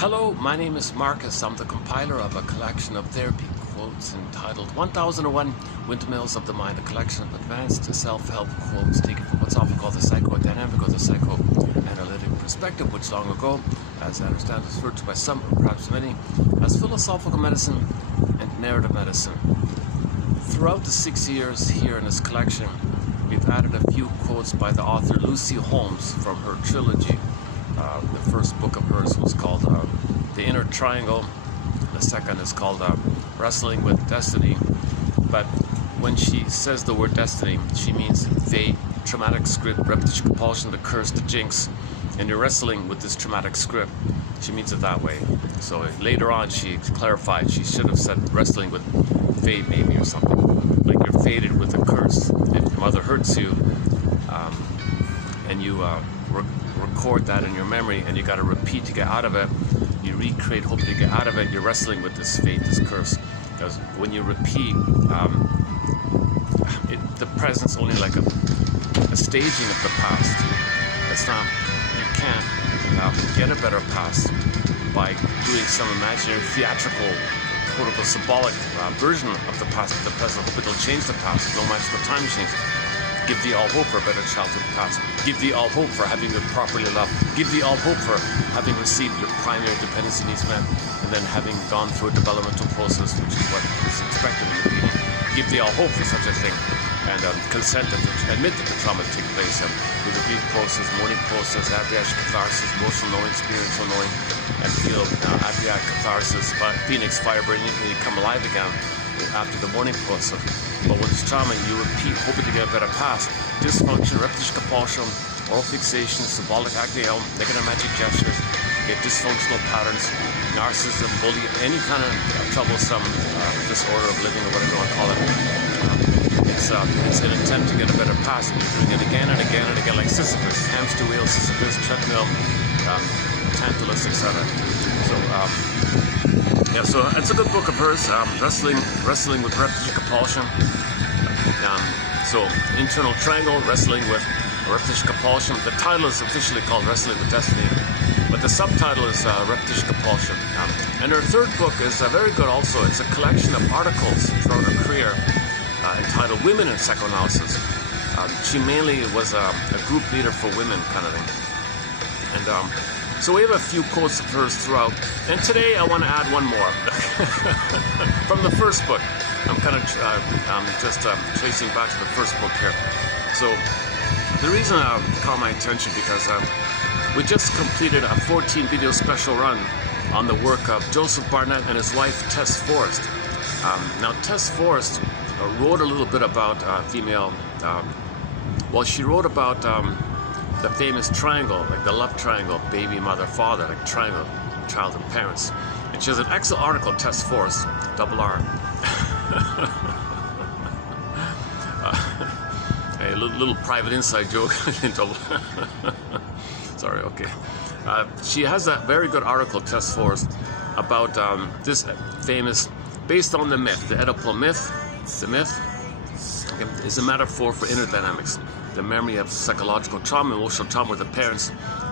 Hello, my name is Marcus. I'm the compiler of a collection of therapy quotes entitled 1001 Windmills of the Mind, a collection of advanced self-help quotes taken from what's often called the psychodynamic or the psychoanalytic perspective, which long ago, as I understand, is referred to by some, perhaps many, as philosophical medicine and narrative medicine. Throughout the 6 years here in this collection, we've added a few quotes by the author Lucy Holmes from her trilogy. The first book of hers was called The Inner Triangle. The second is called Wrestling with Destiny. But when she says the word destiny, she means fate, traumatic script, repetition, compulsion, the curse, the jinx, and you're wrestling with this traumatic script. She means it that way. So later on she clarified, she should have said wrestling with fate maybe or something. Like you're fated with a curse. If your mother hurts you, and you record that in your memory, and you got to repeat to get out of it. You recreate, hoping to get out of it. You're wrestling with this fate, this curse. Because when you repeat, the present's only like a staging of the past. It's not. You can't get a better past by doing some imaginary, theatrical, quote-unquote, symbolic version of the past to the present. Hope it'll change the past. No magical time machines. Give thee all hope for a better childhood past. Give thee all hope for having been properly loved. Give thee all hope for having received your primary dependency needs met, and then having gone through a developmental process, which is what is expected in the beginning. Give thee all hope for such a thing, and consent to admit that the trauma take place through the grief process, mourning process, abject catharsis, emotional knowing, spiritual knowing, and feel abject catharsis, phoenix fire burning, and you come alive again after the mourning process. But with this trauma, you repeat, hoping to get a better past. Dysfunction, repetition, compulsion, oral fixation, symbolic acting out, negative magic gestures, get dysfunctional patterns, narcissism, bullying, any kind of troublesome disorder of living or whatever you want to call it. It's an attempt to get a better past, and you're doing it again and again and again, like Sisyphus, hamster wheel, Sisyphus, treadmill, Tantalus, etc. So it's a good book of hers, wrestling with repetition, compulsion. So internal triangle, wrestling with repetition, compulsion. The title is officially called Wrestling with Destiny, but the subtitle is repetition, compulsion. And her third book is very good also. It's a collection of articles throughout her career entitled Women in Psychoanalysis. She mainly was a group leader for women kind of thing. And so we have a few quotes of hers throughout, and today I want to add one more from the first book. I'm kind of just tracing back to the first book here. So the reason I caught my attention because we just completed a 14-video special run on the work of Joseph Barnett and his wife Tess Forrest. Now Tess Forrest wrote a little bit about female. She wrote about the famous triangle, like the love triangle, baby, mother, father, like triangle, child and parents. And she has an excellent article, Tess Forrest, double R. A little private inside joke. Sorry, okay. She has a very good article, Tess Forrest, about this famous, based on the myth, the Oedipal myth. The myth is a metaphor for inner dynamics. The memory of psychological trauma, emotional trauma, where the parents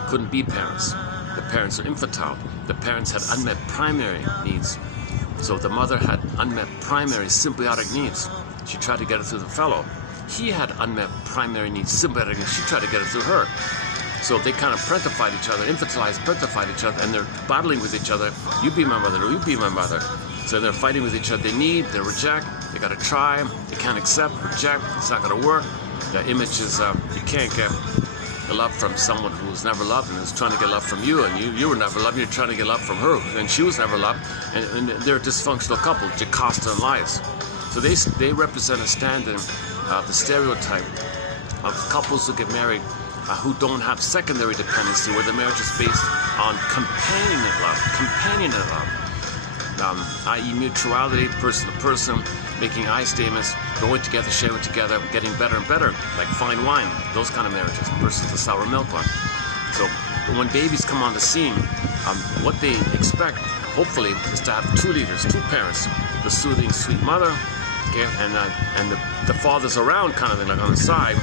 couldn't be parents. The parents are infertile. The parents had unmet primary needs. So the mother had unmet primary symbiotic needs. She tried to get it through the fellow. He had unmet primary needs, symbiotic needs. She tried to get it through her. So they kind of parentified each other, infertilized, parentified each other, and they're battling with each other. You be my mother, or you be my mother. So they're fighting with each other. They need, they reject, they got to try, they can't accept, reject, it's not going to work. The image is you can't get the love from someone who's never loved and is trying to get love from you, and you were never loved, you're trying to get love from her, and she was never loved, and they're a dysfunctional couple, Jocasta and Lies. So they represent a stand-in, the stereotype of couples who get married who don't have secondary dependency, where the marriage is based on companionate love, i.e. mutuality, person to person, making I statements, growing together, sharing together, getting better and better, like fine wine, those kind of marriages versus the sour milk one. So when babies come on the scene, what they expect, hopefully, is to have two leaders, two parents, the soothing, sweet mother, okay, and the father's around kind of like on the side,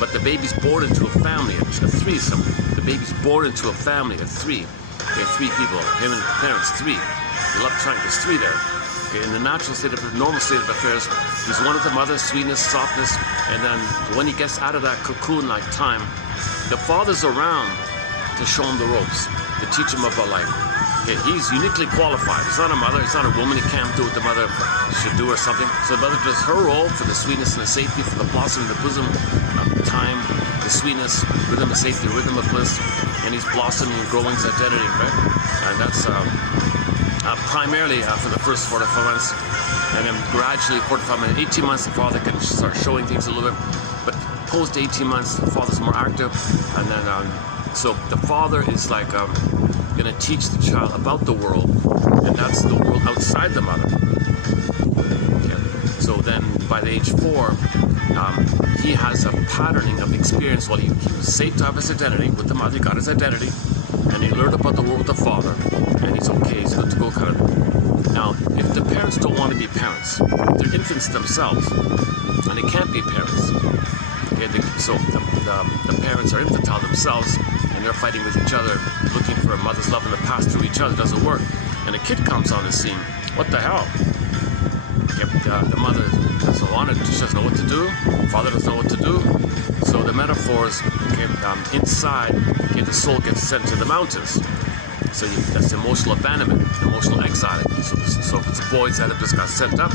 but the baby's born into a family, a threesome. The baby's born into a family of three. Okay, 3 people, him and parents, 3. They love trying, there's 3 there. Okay, in the natural state of, normal state of affairs, he's one with the mother, sweetness, softness, and then when he gets out of that cocoon-like time, the father's around to show him the ropes, to teach him about life. Okay, he's uniquely qualified. He's not a mother, he's not a woman, he can't do what the mother should do or something. So the mother does her role for the sweetness and the safety, for the blossom in the bosom of time, the sweetness, rhythm of safety, rhythm of bliss, and he's blossoming and growing his identity, right? And that's primarily for the first 4 to 5 months, and then gradually 4 to 5 months, 18 months, the father can start showing things a little bit, but post 18 months, the father's more active, and then so the father is like going to teach the child about the world, and that's the world outside the mother. Okay. So then by the age 4, he has a patterning of experience. Well, he was safe to have his identity with the mother, he got his identity, and he learned about the world with the father, and he's okay, he's good to go kind of. Now, if the parents don't want to be parents, they're infants themselves, and they can't be parents. Okay, so the parents are infantile themselves, and they're fighting with each other, looking for a mother's love in the past through each other. It doesn't work. And a kid comes on the scene. What the hell? The mother doesn't want it, she doesn't know what to do, the father doesn't know what to do. So the metaphors, okay, inside, okay, the soul gets sent to the mountains. So that's emotional abandonment, emotional exile. So if it's boys that have just got sent up,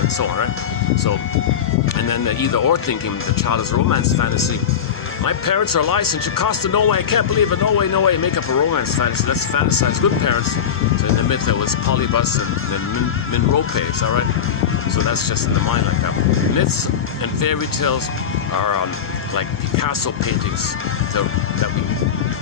and so on, right? So, and then the either or thinking, the child is a romance fantasy. My parents are licensed, you cost no way, I can't believe it, no way, no way, make up a romance fantasy. Let's fantasize good parents. So in the myth there was Polybus and Minrope, is that right? So that's just in the mind like that. Myths and fairy tales are like Picasso paintings that we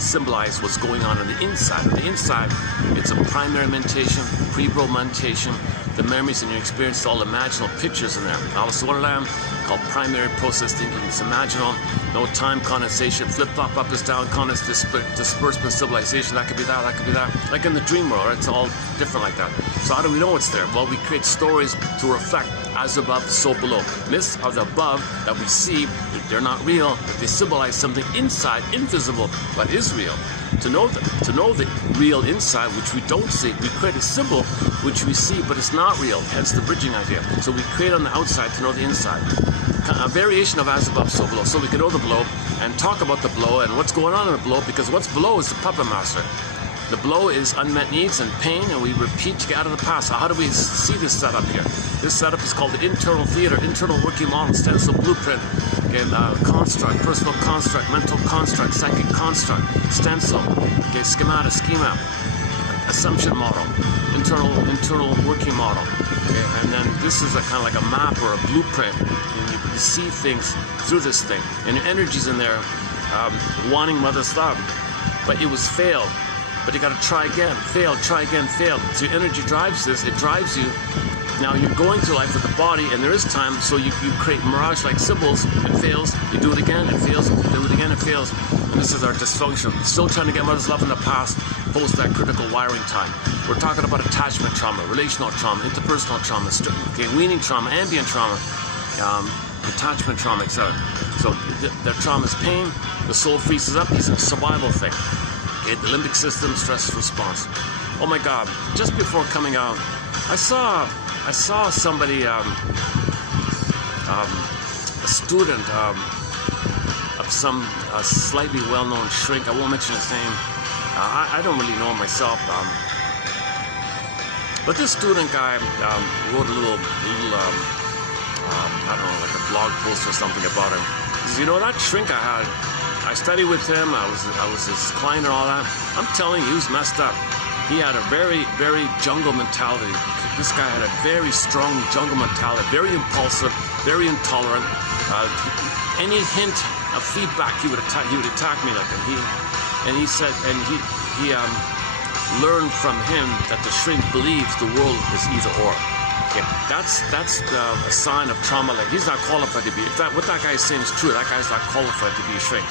symbolize what's going on the inside. On the inside, it's a primary mentation, pre-mentation, the memories and your experience, all imaginal pictures in there. Alice in Wonderland, called primary process thinking. It's imaginal, no time condensation, flip-flop, up is down, disbursement, civilization, that could be that, that could be that. Like in the dream world, right? It's all different like that. So how do we know it's there? Well, we create stories to reflect as above, so below. Myths are the above that we see. They're not real, but they symbolize something inside, invisible, but is real. To know the real inside, which we don't see, we create a symbol which we see, but it's not real, hence the bridging idea. So we create on the outside to know the inside. A variation of as above, so below. So we can know the below and talk about the below and what's going on in the below, because what's below is the puppet master. The below is unmet needs and pain, and we repeat to get out of the past. So how do we see this setup here? This setup is called the internal theater, internal working model, stencil blueprint, okay, construct, personal construct, mental construct, psychic construct, stencil, okay, schema, assumption model, internal working model. Okay, and then this is a kind of like a map or a blueprint, and you see things through this thing. And your energy's in there, wanting mother's love, but it was failed. But you got to try again, fail, try again, fail. So your energy drives this, it drives you. Now you're going through life with the body, and there is time, so you create mirage-like symbols. It fails, you do it again, it fails, you do it again, it fails. And this is our dysfunction. Still trying to get mother's love in the past, post that critical wiring time. We're talking about attachment trauma, relational trauma, interpersonal trauma, okay, weaning trauma, ambient trauma, attachment trauma, etc. So the trauma is pain, the soul freezes up, he's in a survival thing. Okay, the limbic system, stress response. Oh my God, just before coming out, I saw somebody, a student of some slightly well-known shrink. I won't mention his name. I don't really know him myself. But this student guy wrote a little I don't know, like a blog post or something about him. He says, you know, that shrink I had, I studied with him, I was his client and all that. I'm telling you, he was messed up. He had a very, very jungle mentality. This guy had a very strong jungle mentality, very impulsive, very intolerant. Any hint of feedback, he would attack me like that. He said, and he learned from him that the shrink believes the world is either or. Okay, that's a sign of trauma. Like, he's not qualified to be. If what that guy is saying is true, that guy's not qualified to be a shrink.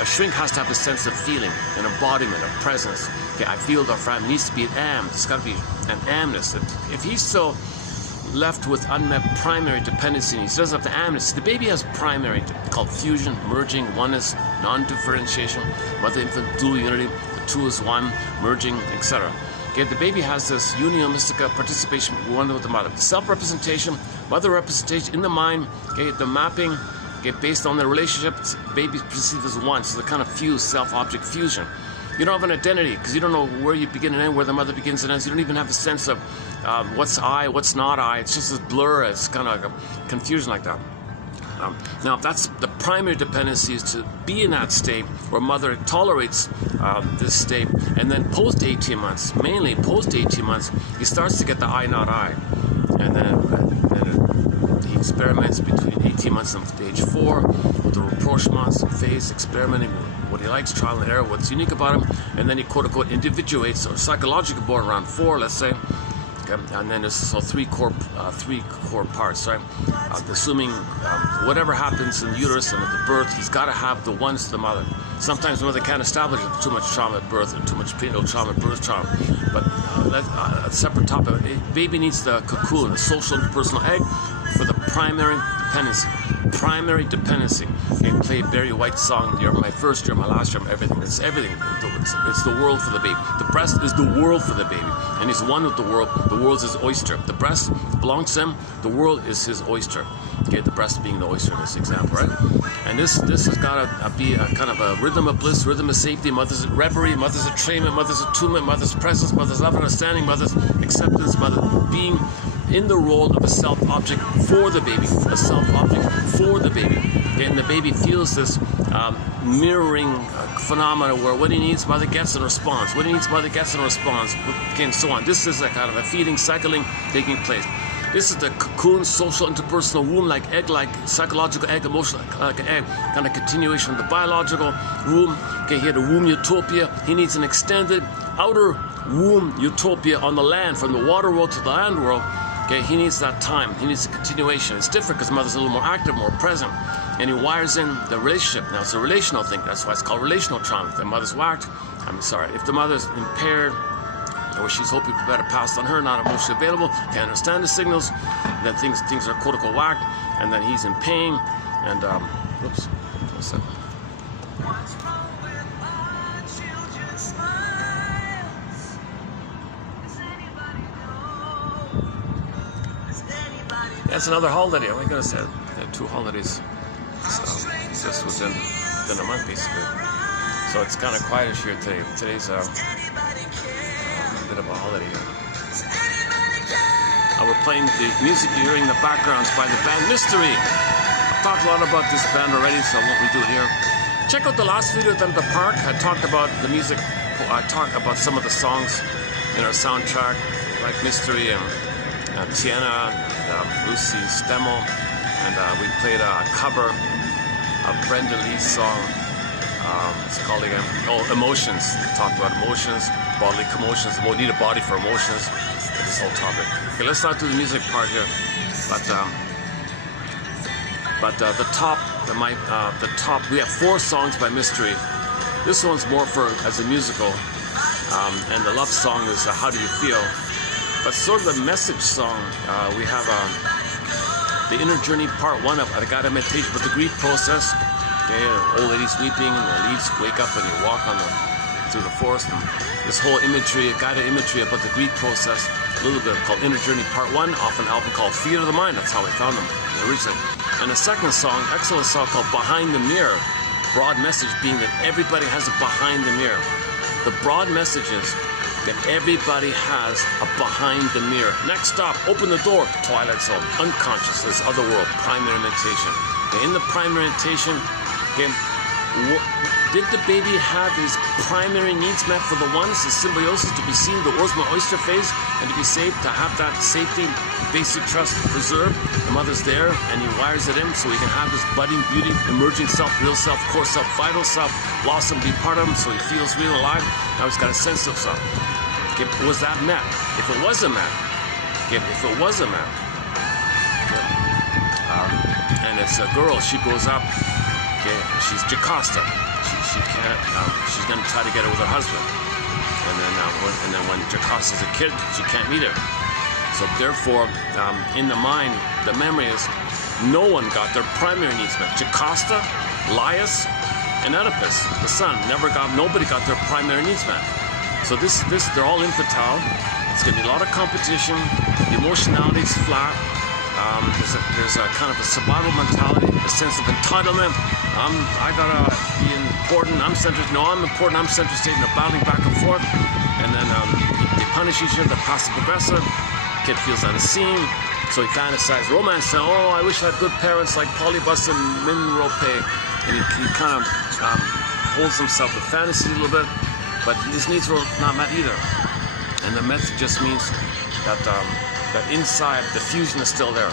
A shrink has to have a sense of feeling, an embodiment, a presence. Okay, I feel the frame needs to be an am. There's got to be an amness. If he's still left with unmet primary dependency needs, he doesn't have the amness. The baby has primary, called fusion, merging, oneness, non-differentiation, mother-infant dual unity. The two is one, merging, etc. Okay, the baby has this unio mystica participation one with the mother. Self-representation, mother representation in the mind, okay, the mapping, okay, based on the relationships, babies perceive as one, so the kind of fuse, self-object fusion. You don't have an identity because you don't know where you begin and end, where the mother begins and ends. You don't even have a sense of what's I, what's not I. It's just this blur, it's kind of like a confusion like that. Now, that's the primary dependency, is to be in that state where mother tolerates this state, and then post 18 months, mainly post 18 months, he starts to get the I, not I. And then he experiments between 18 months and age 4 with the rapprochement phase, experimenting with what he likes, trial and error, what's unique about him, and then he quote-unquote individuates, or psychologically born around 4, let's say. Okay. And then there's so three core parts, right? Assuming whatever happens in the uterus and at the birth, he's got to have the ones to the mother. Sometimes the mother can't establish it, too much trauma at birth and too much prenatal trauma, birth trauma. But that's a separate topic. A baby needs the cocoon, the social and personal egg, for the primary dependency. Primary dependency. Okay, play Barry White's song, "You're my first, you're my last, you're my everything." It's everything. It's the world for the baby. The breast is the world for the baby, and he's one with the world. The world's his oyster. The breast belongs to him. The world is his oyster. Okay, the breast being the oyster in this example, right? And this has got to be a kind of a rhythm of bliss, rhythm of safety. Mother's reverie, mother's attunement, mother's attunement, mother's presence, mother's love and understanding, mother's acceptance, mother being in the role of a self-object for the baby, a self-object for the baby. And the baby feels this mirroring phenomena where what he needs, mother gets and responds. What he needs, mother gets and responds, and so on. This is a kind of a feeding, cycling taking place. This is the cocoon, social, interpersonal, womb-like, egg-like, psychological egg, emotional like egg, kind of continuation of the biological womb. Okay, he had a womb utopia. He needs an extended outer womb utopia on the land, from the water world to the land world. Okay, he needs that time. He needs a continuation. It's different because mother's a little more active, more present. And he wires in the relationship. Now, it's a relational thing. That's why it's called relational trauma. If the mother's whacked, if the mother's impaired, or she's hoping to be better passed on her, not emotionally available, can't understand the signals, then things are quote-unquote whacked, and then he's in pain, and, whoops, what's that? That's another holiday. What are you going to say? They had 2 holidays. So just within a month, basically. So it's kind of quietish here today. Today's a bit of a holiday here. We're playing the music you're hearing in the backgrounds by the band Mystery. I've talked a lot about this band already, so I won't redo it here. Check out the last video of them at the park. I talked about the music. I talked about some of the songs in our soundtrack, like Mystery and Tiana, Lucy Stemmel, and we played a cover of Brenda Lee's song. It's called again, Emotions. We talked about emotions, bodily commotions. We need a body for emotions. This whole topic. Okay, let's not do the music part here. But the top. We have 4 songs by Mystery. This one's more for as a musical, and the love song is How Do You Feel? But sort of the message song, we have the Inner Journey Part 1 of a guided meditation with the grief process. Okay, old lady's weeping, and the leaves wake up and you walk through the forest. And this whole imagery, guided imagery about the grief process, a little bit called Inner Journey Part 1, off an album called Fear of the Mind. That's how we found them originally. And the second song, excellent song called Behind the Mirror. Broad message being that everybody has a behind the mirror. The broad message is that everybody has a behind the mirror. Next stop, open the door, Twilight Zone, unconsciousness, other world, primary meditation. In the primary meditation, okay, did the baby have his primary needs met for the ones, the symbiosis, to be seen, the world's my oyster phase, and to be safe, to have that safety, basic trust preserved? The mother's there, and he wires it in so he can have this budding beauty, emerging self, real self, core self, vital self, blossom, be part of him, so he feels real alive. Now he's got a sense of self. Okay, was that met? If it wasn't met, okay, and it's a girl, she grows up, okay, she's Jocasta. She can't, she's going to try to get it with her husband. And then when Jocasta's a kid, she can't meet him. So therefore, in the mind, the memory is no one got their primary needs met. Jocasta, Laius, And Oedipus, the son, nobody got their primary needs met. So they're all infertile. It's going to be a lot of competition. The emotionality is flat. There's a kind of a survival mentality, a sense of entitlement. I gotta be important. I'm centered. No, I'm important. I'm centered state. And they're battling back and forth. And then they punish each other. They're passive aggressive. Kid feels unseen. So he fantasizes romance. And, oh, I wish I had good parents like Polybus and Minrope. And he kind of holds himself with fantasy a little bit. But his needs were not met either. And the myth just means that inside the fusion is still there.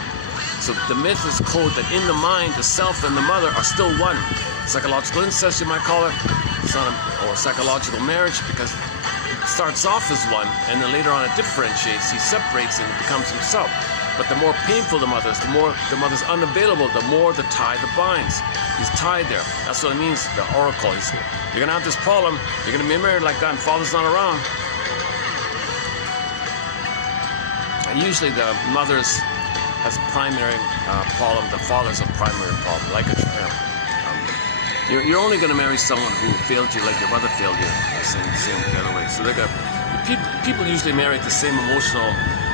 So the myth is code that in the mind, the self and the mother are still one. Psychological incest, you might call it. It's not or psychological marriage, because it starts off as one, and then later on it differentiates. He separates and becomes himself. But the more painful the mother is, the more the mother's unavailable, the more the tie that binds. He's tied there. That's what it means, the oracle. You're gonna have this problem. You're gonna be married like that, and father's not around. And usually the mother's has primary problem, the father's a primary problem, like a child. You're only going to marry someone who failed you like your mother failed you, same the other way. So people usually marry the same emotional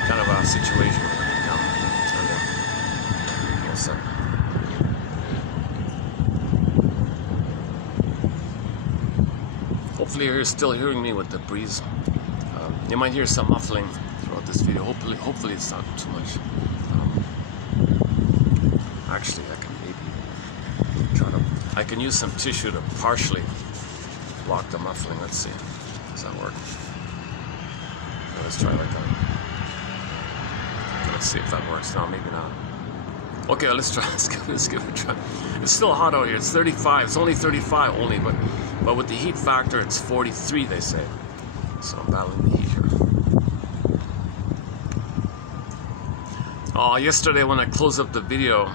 kind of a situation. Hopefully you're still hearing me with the breeze. You might hear some muffling throughout this video. Hopefully it's not too much. Actually, I can maybe I can use some tissue to partially block the muffling. Let's see. Does that work? Okay, let's try like that. Okay, let's see if that works. No, maybe not. Okay, let's try. Let's give it a try. It's still hot out here. It's 35. It's only 35 only, but with the heat factor, it's 43, they say. So I'm battling the heat here. Oh, yesterday when I closed up the video,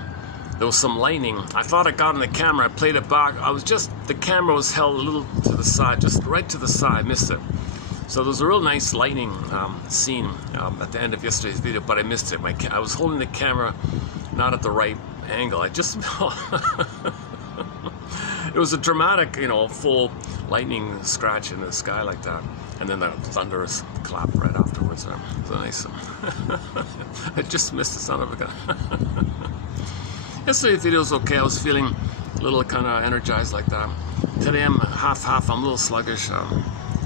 there was some lightning. I thought I got on the camera. I played it back. The camera was held a little to the side, just right to the side. I missed it. So there was a real nice lightning scene at the end of yesterday's video, but I missed it. I was holding the camera not at the right angle. It was a dramatic, full lightning scratch in the sky like that. And then the thunderous clap right afterwards. It was nice. I just missed the son of a gun. Yesterday's video was okay. I was feeling a little kind of energized like that. Today I'm half. I'm a little sluggish, a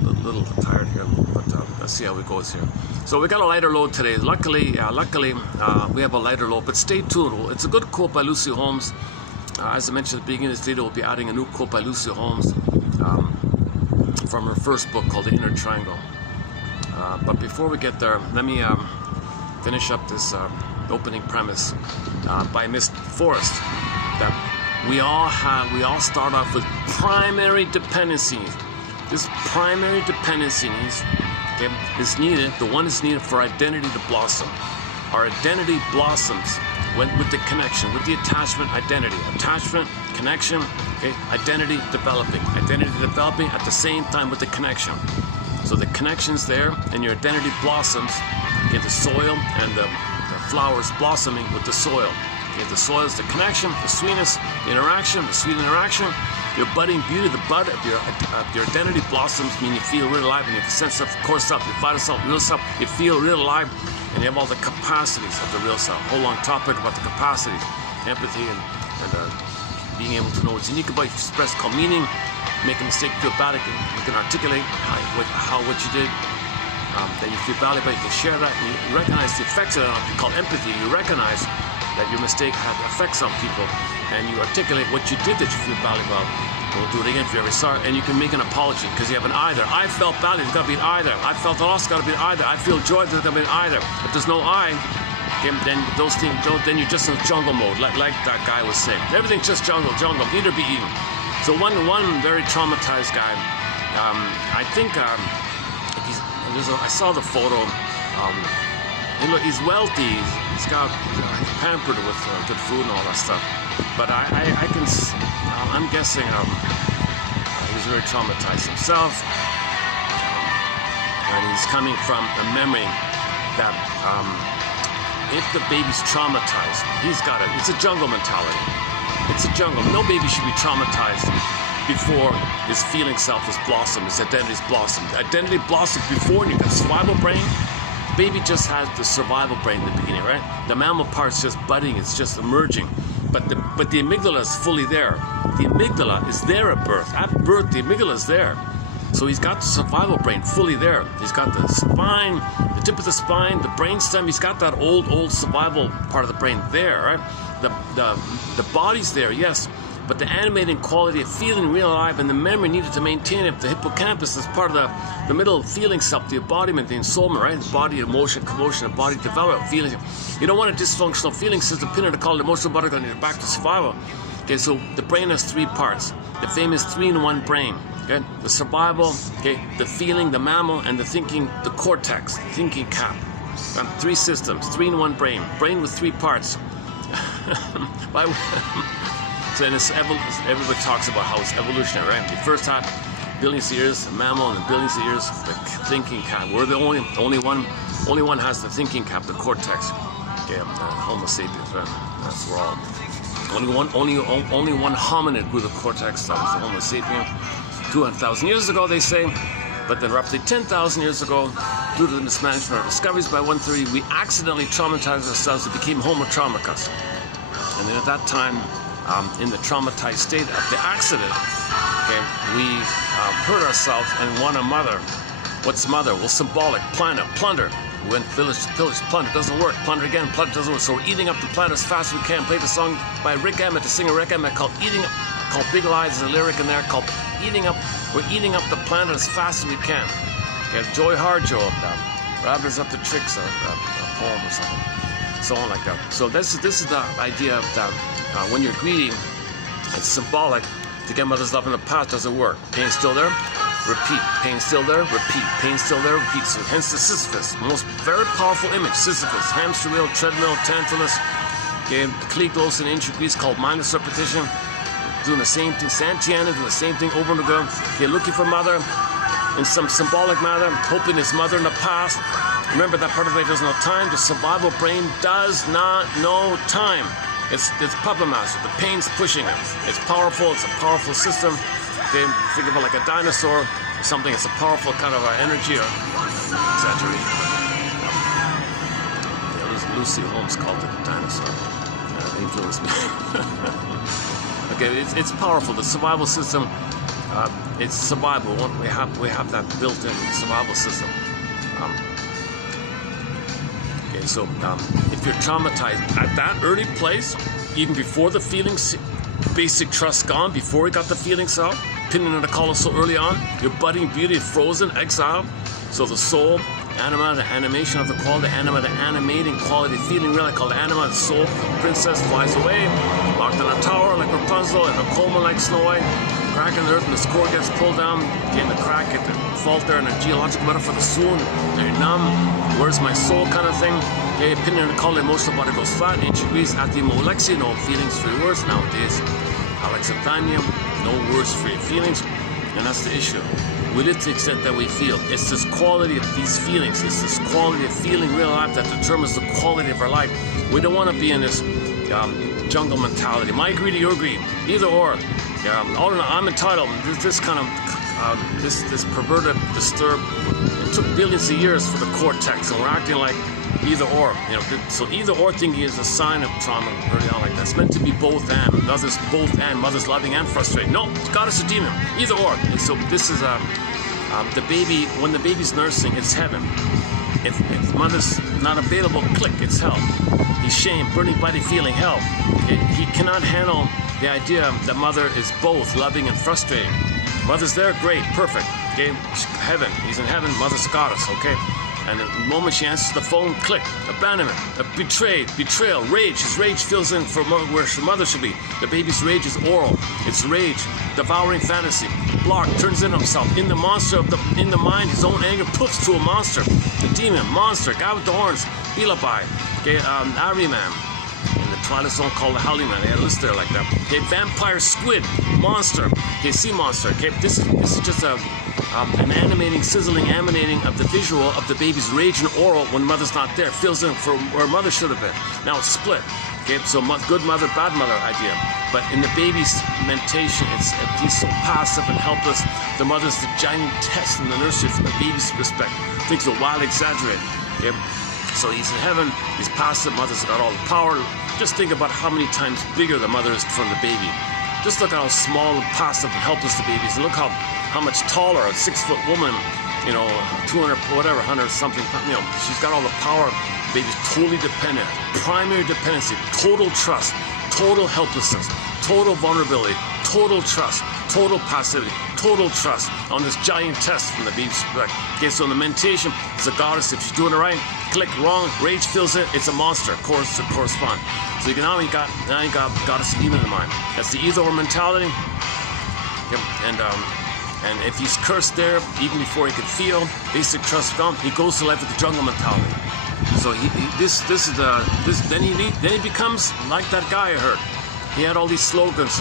little tired here, but let's see how it goes here. So we got a lighter load today. Luckily, we have a lighter load, but stay tuned. It's a good quote by Lucy Holmes. As I mentioned at the beginning of this video, we'll be adding a new quote by Lucy Holmes from her first book called The Inner Triangle. But before we get there, let me finish up this opening premise by Miss Forrest, that we all start off with primary dependencies. This primary dependency is needed. The one is needed for identity to blossom. Our identity blossoms with the connection, with the attachment, identity, connection, identity developing at the same time with the connection. So the connection's there, and your identity blossoms. The soil and the flowers blossoming with the soil. The soil is the connection, the sweetness, the interaction, the sweet interaction. Your budding beauty, the bud of your identity blossoms, mean you feel really alive, and you have a sense of core self, your vital self, real self. You feel real alive, and you have all the capacities of the real self. Whole long topic about the capacities, empathy, and being able to know what's unique about you, express, called meaning. Make a mistake, feel bad, you can articulate what you did. That you feel valued about, you can share that, and you recognize the effects of that. It's called empathy. You recognize that your mistake had effects on people, and you articulate what you did that you feel valued about. Don't do it again if you're ever sorry, and you can make an apology because you have an either. I felt valued, it's got to be an either. I felt lost, it's got to be an either. I feel joy, there's got to be an either. If there's no I, then those things don't. Then you're just in jungle mode, like that guy was saying. Everything's just jungle. Either be even. So one very traumatized guy. I think. I saw the photo. He's wealthy. He's got he's pampered with good food and all that stuff. But I'm guessing he's very traumatized himself, and he's coming from a memory that if the baby's traumatized, he's got it. It's a jungle mentality. It's a jungle. No baby should be traumatized before his feeling self is blossomed, his identity is blossomed. Identity blossomed before, and you got survival brain. Baby just has the survival brain in the beginning, right? The mammal part's just budding, it's just emerging. But the amygdala is fully there. The amygdala is there at birth. At birth, the amygdala is there. So he's got the survival brain fully there. He's got the spine, the tip of the spine, the brainstem. He's got that old survival part of the brain there, right? The body's there, yes. But the animating quality of feeling real alive and the memory needed to maintain it, the hippocampus is part of the middle feeling self, the embodiment, the ensoulment, right? The body, emotion, commotion, the body development, feelings. You don't want a dysfunctional feeling system, pin it to call it emotional body going to get back to survival. Okay, so the brain has three parts. The famous 3-in-1 brain. Okay, the survival, okay, the feeling, the mammal, and the thinking, the cortex, thinking cap. Three systems, 3-in-1 brain. Brain with three parts. So in this everybody talks about how it's evolutionary, right? The first half, billions of years, the mammal, and billions of years, the thinking cap. We're the only one has the thinking cap, the cortex. Okay, Homo sapiens, right? That's we're all. Only one hominid grew the cortex. That was the Homo sapien. 200,000 years ago, they say. But then roughly 10,000 years ago, due to the mismanagement of our discoveries by 130, we accidentally traumatized ourselves. It became Homo traumicus. And then at that time, in the traumatized state of the accident, okay, we hurt ourselves and want a mother. What's mother? Well, symbolic, planet, plunder. We went village to pillage, plunder doesn't work, plunder again, plunder doesn't work. So we're eating up the planet as fast as we can. Played a song by Rick Emmett, the singer Rick Emmett, called Eating Up, called Big Lies. There's a lyric in there called Eating Up. We're eating up the planet as fast as we can. Okay, Joy Harjo, Robbers Up the Tricks, a poem or something, so on like that. So this is the idea of that. When you're greedy, it's symbolic. To get mother's love in the past doesn't work. Pain still there, repeat. Pain still there, repeat. Pain still there, repeat. So hence the Sisyphus, most very powerful image. Sisyphus, hamster wheel, treadmill, Tantalus. Okay, Clegos in ancient Greece called mindless repetition. Doing the same thing. Santiana doing the same thing over and over. Okay, looking for mother in some symbolic manner, hoping it's mother in the past. Remember that part of the brain doesn't know time. The survival brain does not know time. It's puppet master. The pain's pushing it. It's powerful. It's a powerful system. Okay, think of it like a dinosaur or something. It's a powerful kind of energy or exaggeration. Lucy Holmes called it a dinosaur. Influenced me. Okay, it's powerful. The survival system. It's survival. We have that built-in survival system. So if you're traumatized at that early place, even before the feelings, basic trust gone, before we got the feelings out, pinning in the collar so early on, your budding beauty is frozen, exiled. So the soul, anima, the animation of the quality, anima, the animating quality, feeling really called anima, the soul, the princess flies away, locked in a tower like Rapunzel, and a coma like Snow White, crack in the earth and the score gets pulled down, getting the crack at the fault there, and a geological metaphor, the swoon, they're numb, where's my soul kind of thing. Okay, opinion and call, emotional body goes flat, ancient Greece, athemolexia, no feelings, free words. Nowadays, alexithymia, no words, free feelings, and that's the issue. We live to the extent that we feel. It's this quality of these feelings, it's this quality of feeling real life that determines the quality of our life. We don't want to be in this jungle mentality. My greedy, your greed, either or. I'm entitled. This kind of this perverted, disturbed. It took billions of years for the cortex, and we're acting like either or. So either or thinking is a sign of trauma early on like that. It's meant to be both and. Mother's both and. Mother's loving and frustrating. No, goddess or demon. Either or. And so this is the baby. When the baby's nursing, it's heaven. If mother's not available, click, it's hell. He's shame, burning body feeling, hell. He cannot handle the idea that mother is both loving and frustrating. Mother's there, great, perfect. Okay, heaven, he's in heaven, mother's goddess, okay? And the moment she answers the phone, click, abandonment, betrayal, rage. His rage fills in for where her mother should be. The baby's rage is oral. It's rage, devouring fantasy. Block, turns in himself. In the monster in the mind, his own anger puts to a monster. The demon, monster, guy with the horns, Bilabai, okay, Ariman. In the Twilight Zone called the Howling Man. They had a list there like that. Okay, vampire, squid, monster, okay, sea monster. Okay, this is just a an animating, sizzling, emanating of the visual of the baby's rage and oral when mother's not there. Fills in for where mother should have been. Now it's split. Okay, so good mother, bad mother idea. But in the baby's mentation, he's so passive and helpless. The mother's the giant test in the nursery from the baby's perspective. Things are wild, exaggerated. Okay? So he's in heaven, he's passive, mother's got all the power. Just think about how many times bigger the mother is from the baby. Just look at how small and passive and helpless the baby is. And look how much taller a 6-foot woman, 200, whatever, 100 something, she's got all the power. The baby's totally dependent. Primary dependency, total trust, total helplessness, total vulnerability, total trust, total passivity, total trust on this giant test from the baby's perspective. Okay, so in the mentation, it's a goddess. If she's doing it right, click wrong, rage fills it, it's a monster, of course, to correspond. So you got goddess and demon in the mind. That's the either or mentality. Yep. And if he's cursed there, even before he could feel, basic trust gone, he goes to life with the jungle mentality. So then he becomes like that guy I heard. He had all these slogans.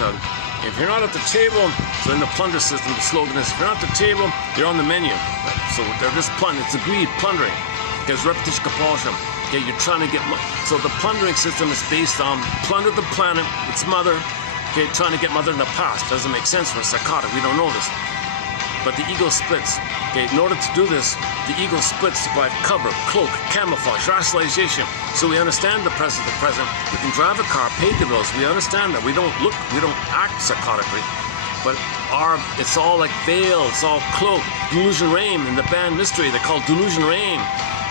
If you're not at the table, so in the plunder system, the slogan is, if you're not at the table, you're on the menu. Right? So they're just plundering. It's a greed, plundering. Because repetition compulsion. Okay, you're trying to get so the plundering system is based on plunder the planet, its mother. Okay, trying to get mother in the past. Doesn't make sense for a psychotic. We don't know this. But the ego splits. Okay, in order to do this, the ego splits to provide cover, cloak, camouflage, rationalization. So we understand the present. We can drive a car, pay the bills. We understand that. We don't act psychotically. But it's all like veil, it's all cloak. Delusion reign in the band Mystery, they call it delusion reign.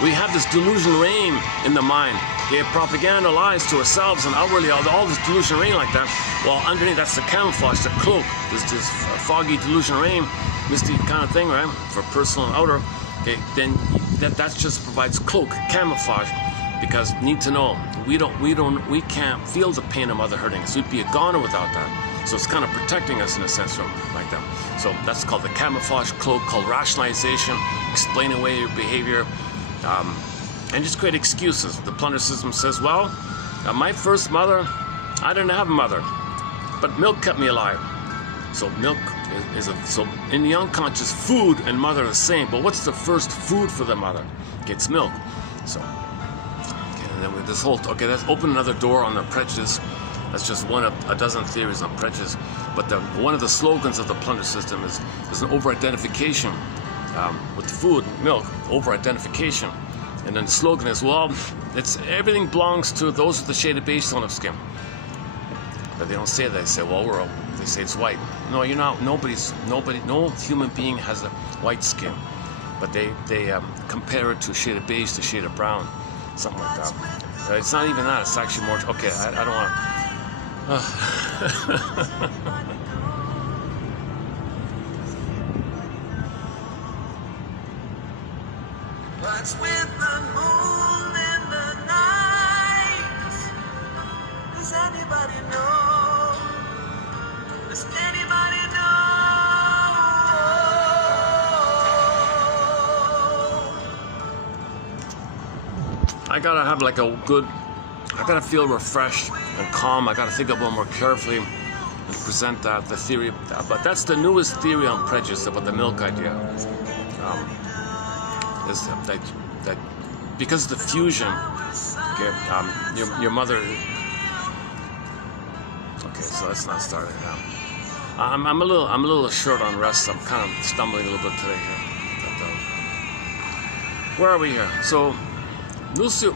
We have this delusion reign in the mind. Okay, propaganda lies to ourselves and outwardly all this delusion reign like that. Well, underneath that's the camouflage, the cloak. This foggy delusion reign, misty kind of thing, right? For personal and outer. Okay, then that just provides cloak, camouflage, because need to know we can't feel the pain of mother hurting us. We'd be a goner without that. So it's kind of protecting us in a sense from like that. So that's called the camouflage cloak, called rationalization, explain away your behavior, and just create excuses. The plunder system says, well, my first mother, I didn't have a mother, but milk kept me alive. So milk so in the unconscious, food and mother are the same. But what's the first food for the mother? It's milk. So, okay, and then with this whole, let's open another door on the prejudice. That's just one of a dozen theories on prejudice. But one of the slogans of the plunder system is an over-identification with food, milk, over-identification. And then the slogan is, well, everything belongs to those with the shaded base tone of skin. But they don't say that. They say, well, they say it's white. No, you're not. No human being has a white skin. But they compare it to a shade of beige to a shade of brown, something like that. It's not even that. It's actually more. Okay, I don't want to. What's with the moon in the night? Does anybody know? Does anybody know? I gotta have like a good. I gotta feel refreshed and calm. I gotta think a little more carefully and present the theory. But that's the newest theory on prejudice about the milk idea. Is that because of the fusion, okay, your mother. Okay, so let's not start it now. I'm a little short on rest. I'm kind of stumbling a little bit today here. But, where are we here? So, Lucy,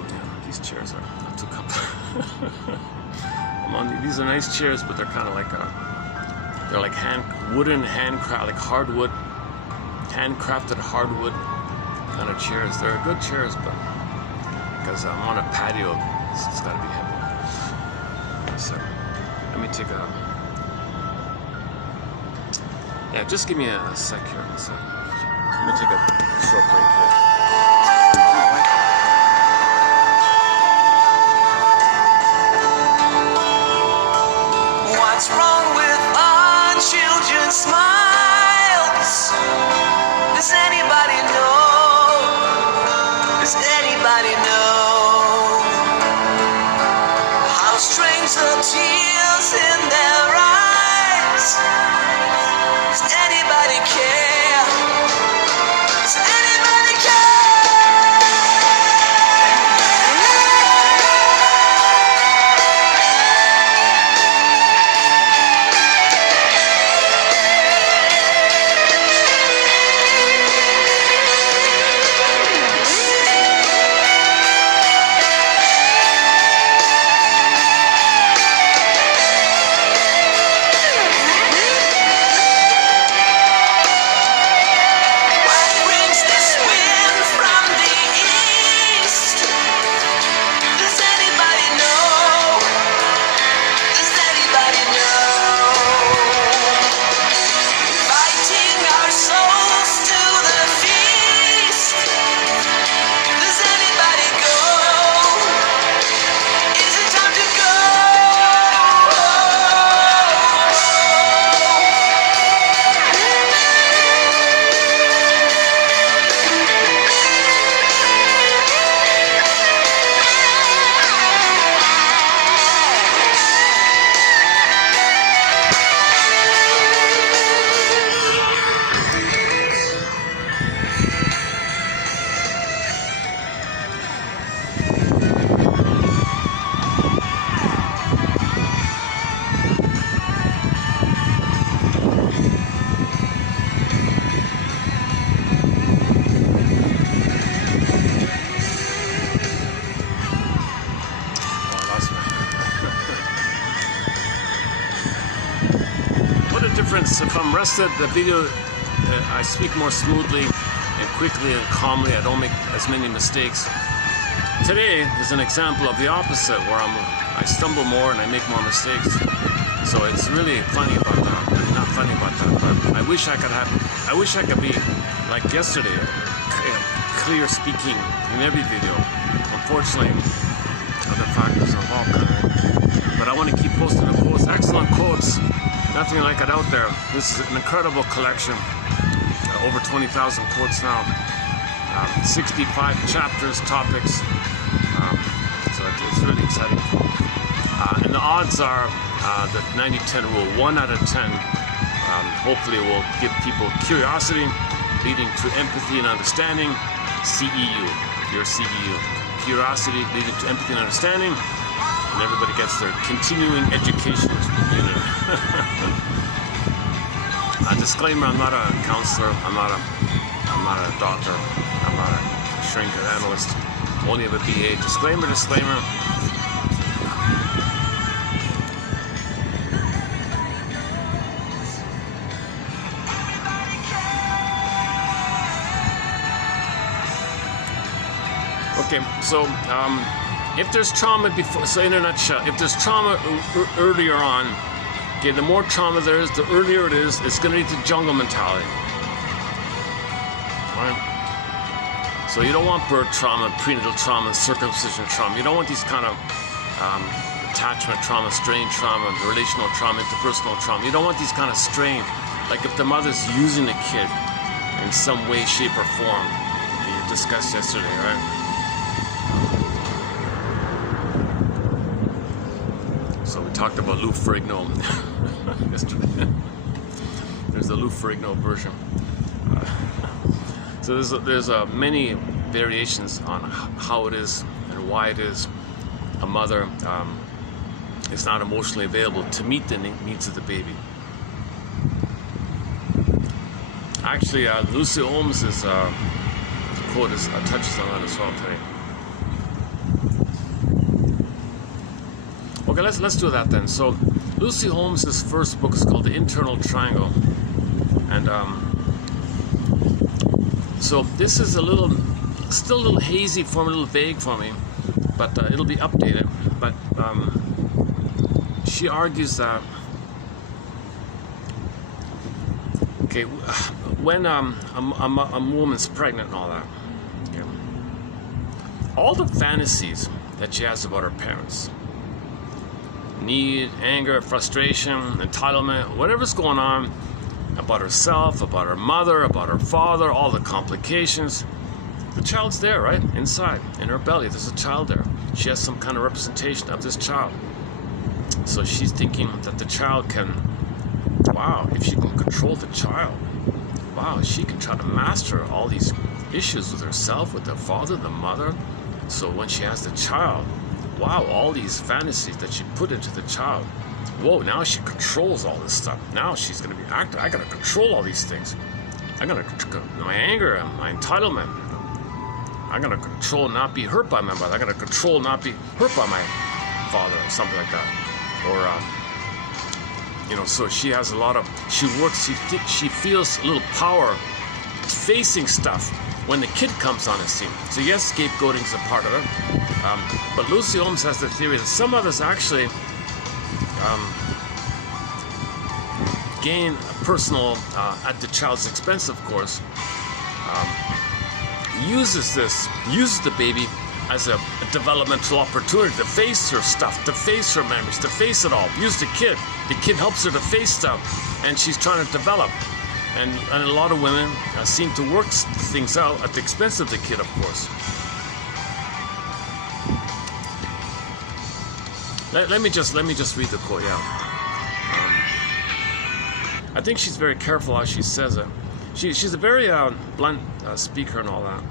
these chairs are not too comfortable. These are nice chairs, but they're kind of like they're like wooden handcraft, like hardwood, handcrafted hardwood kind of chairs. They're good chairs, but because I'm on a patio, it's got to be heavy. So let me take a. Yeah, just give me a sec here. Let me take a short break here. What's wrong with our children's smiles? Does anybody know? Does anybody know how strange the tears in their eyes? Does anybody care I'm rested, the video, I speak more smoothly and quickly and calmly. I don't make as many mistakes. Today is an example of the opposite, where I stumble more and I make more mistakes. So it's really funny about that. Not funny about that, but I wish I could be like yesterday, clear speaking in every video. Unfortunately, other factors are all colored. But I want to keep posting the quotes, excellent quotes. Nothing like it out there. This is an incredible collection. Over 20,000 quotes now. 65 chapters, topics. So it's really exciting. And the odds are the 90-10 rule, 1 out of 10, hopefully will give people curiosity, leading to empathy and understanding. CEU, your CEU. Curiosity leading to empathy and understanding, and everybody gets their continuing education unit. A disclaimer: I'm not a counselor. I'm not a doctor. I'm not a shrink or analyst. Only have a BA. Disclaimer. Okay, so if there's trauma before, so in a nutshell, if there's trauma earlier on, okay, the more trauma there is, the earlier it is, it's going to lead to jungle mentality. Right? So you don't want birth trauma, prenatal trauma, circumcision trauma. You don't want these kind of attachment trauma, strain trauma, relational trauma, interpersonal trauma. You don't want these kind of strain, like if the mother's using the kid in some way, shape, or form. Okay, you discussed yesterday, right? So we talked about Lou Ferrigno yesterday. There's the Lou Ferrigno version. So there's many variations on how it is and why it is a mother is not emotionally available to meet the needs of the baby. Actually, Lucy Holmes' quote touches on that as well today. Okay, let's do that then. So, Lucy Holmes' first book is called The Internal Triangle, and so this is still a little hazy for me, a little vague for me, but it'll be updated. But she argues that okay, when a woman's pregnant and all that, okay, all the fantasies that she has about her parents. Need, anger, frustration, entitlement, whatever's going on about herself, about her mother, about her father, all the complications. The child's there, right? Inside, in her belly, there's a child there. She has some kind of representation of this child. So she's thinking that the child can, wow, if she can control the child, wow, she can try to master all these issues with herself, with the father, the mother. So when she has the child, wow, all these fantasies that she put into the child. Whoa, now she controls all this stuff. Now she's going to be active. I got to control all these things. I got to my anger and my entitlement. I got to control not be hurt by my mother. I got to control not be hurt by my father or something like that. Or, so she has a lot of, she works, she feels a little power facing stuff when the kid comes on the scene. So yes, scapegoating is a part of it. But Lucy Holmes has the theory that some of us actually gain personal, at the child's expense, of course, uses the baby as a developmental opportunity to face her stuff, to face her memories, to face it all. Use the kid. The kid helps her to face stuff, and she's trying to develop. And a lot of women seem to work things out at the expense of the kid, of course. Let me just read the quote. Yeah, I think she's very careful how she says it. She's a very blunt speaker and all that.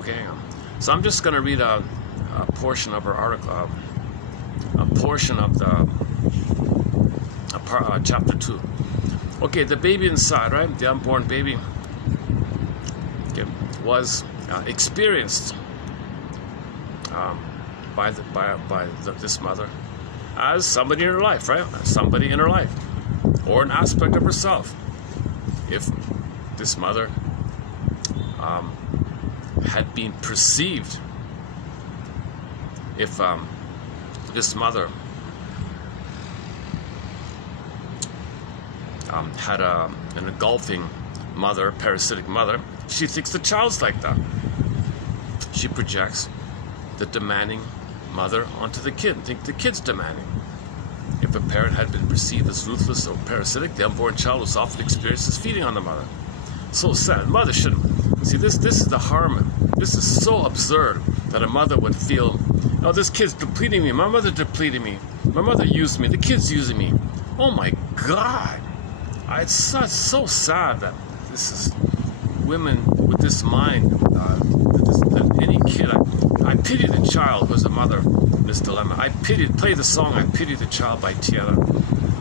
Okay, hang on. So I'm just going to read a portion of her article, a portion of the chapter 2. Okay, the baby inside, right? The unborn baby, okay, was experienced by this mother as somebody in her life, right? Somebody in her life. or an aspect of herself. If this mother had been perceived, if this mother had an engulfing mother, parasitic mother, she thinks the child's like that. She projects the demanding mother onto the kid and think the kid's demanding. If a parent had been perceived as ruthless or parasitic, the unborn child was often experienced as feeding on the mother. So sad. Mother shouldn't. See, this is the harm. This is so absurd that a mother would feel, oh, this kid's depleting me. My mother depleted me. My mother used me. The kid's using me. Oh my God. It's so sad that this is women with this mind, that any kid. I pity the child who's a mother in this dilemma. Play the song I Pity the Child by Tiara.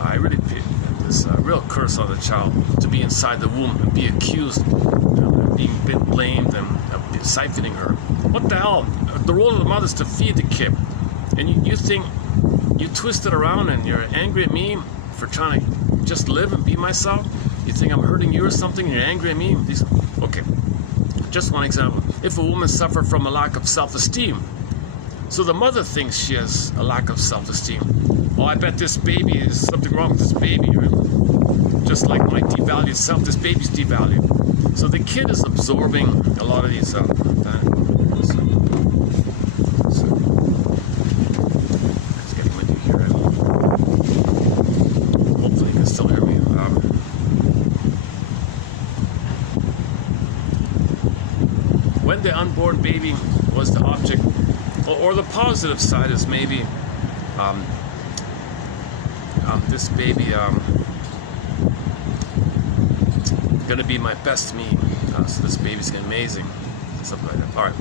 I really pity this real curse on the child to be inside the womb and be accused of being blamed and siphoning her. What the hell? The role of the mother is to feed the kid. And you think you twist it around and you're angry at me for trying to just live and be myself? You think I'm hurting you or something and you're angry at me? Okay, just one example. If a woman suffered from a lack of self-esteem, so the mother thinks she has a lack of self-esteem. Oh, I bet this baby is something wrong with this baby, right? Just like my devalued self, this baby's devalued. So the kid is absorbing a lot of these it's getting windy here. Hopefully you can still hear me. When the unborn baby was the object, or the positive side is maybe this baby gonna be my best me. So this baby's amazing, something like that. All right.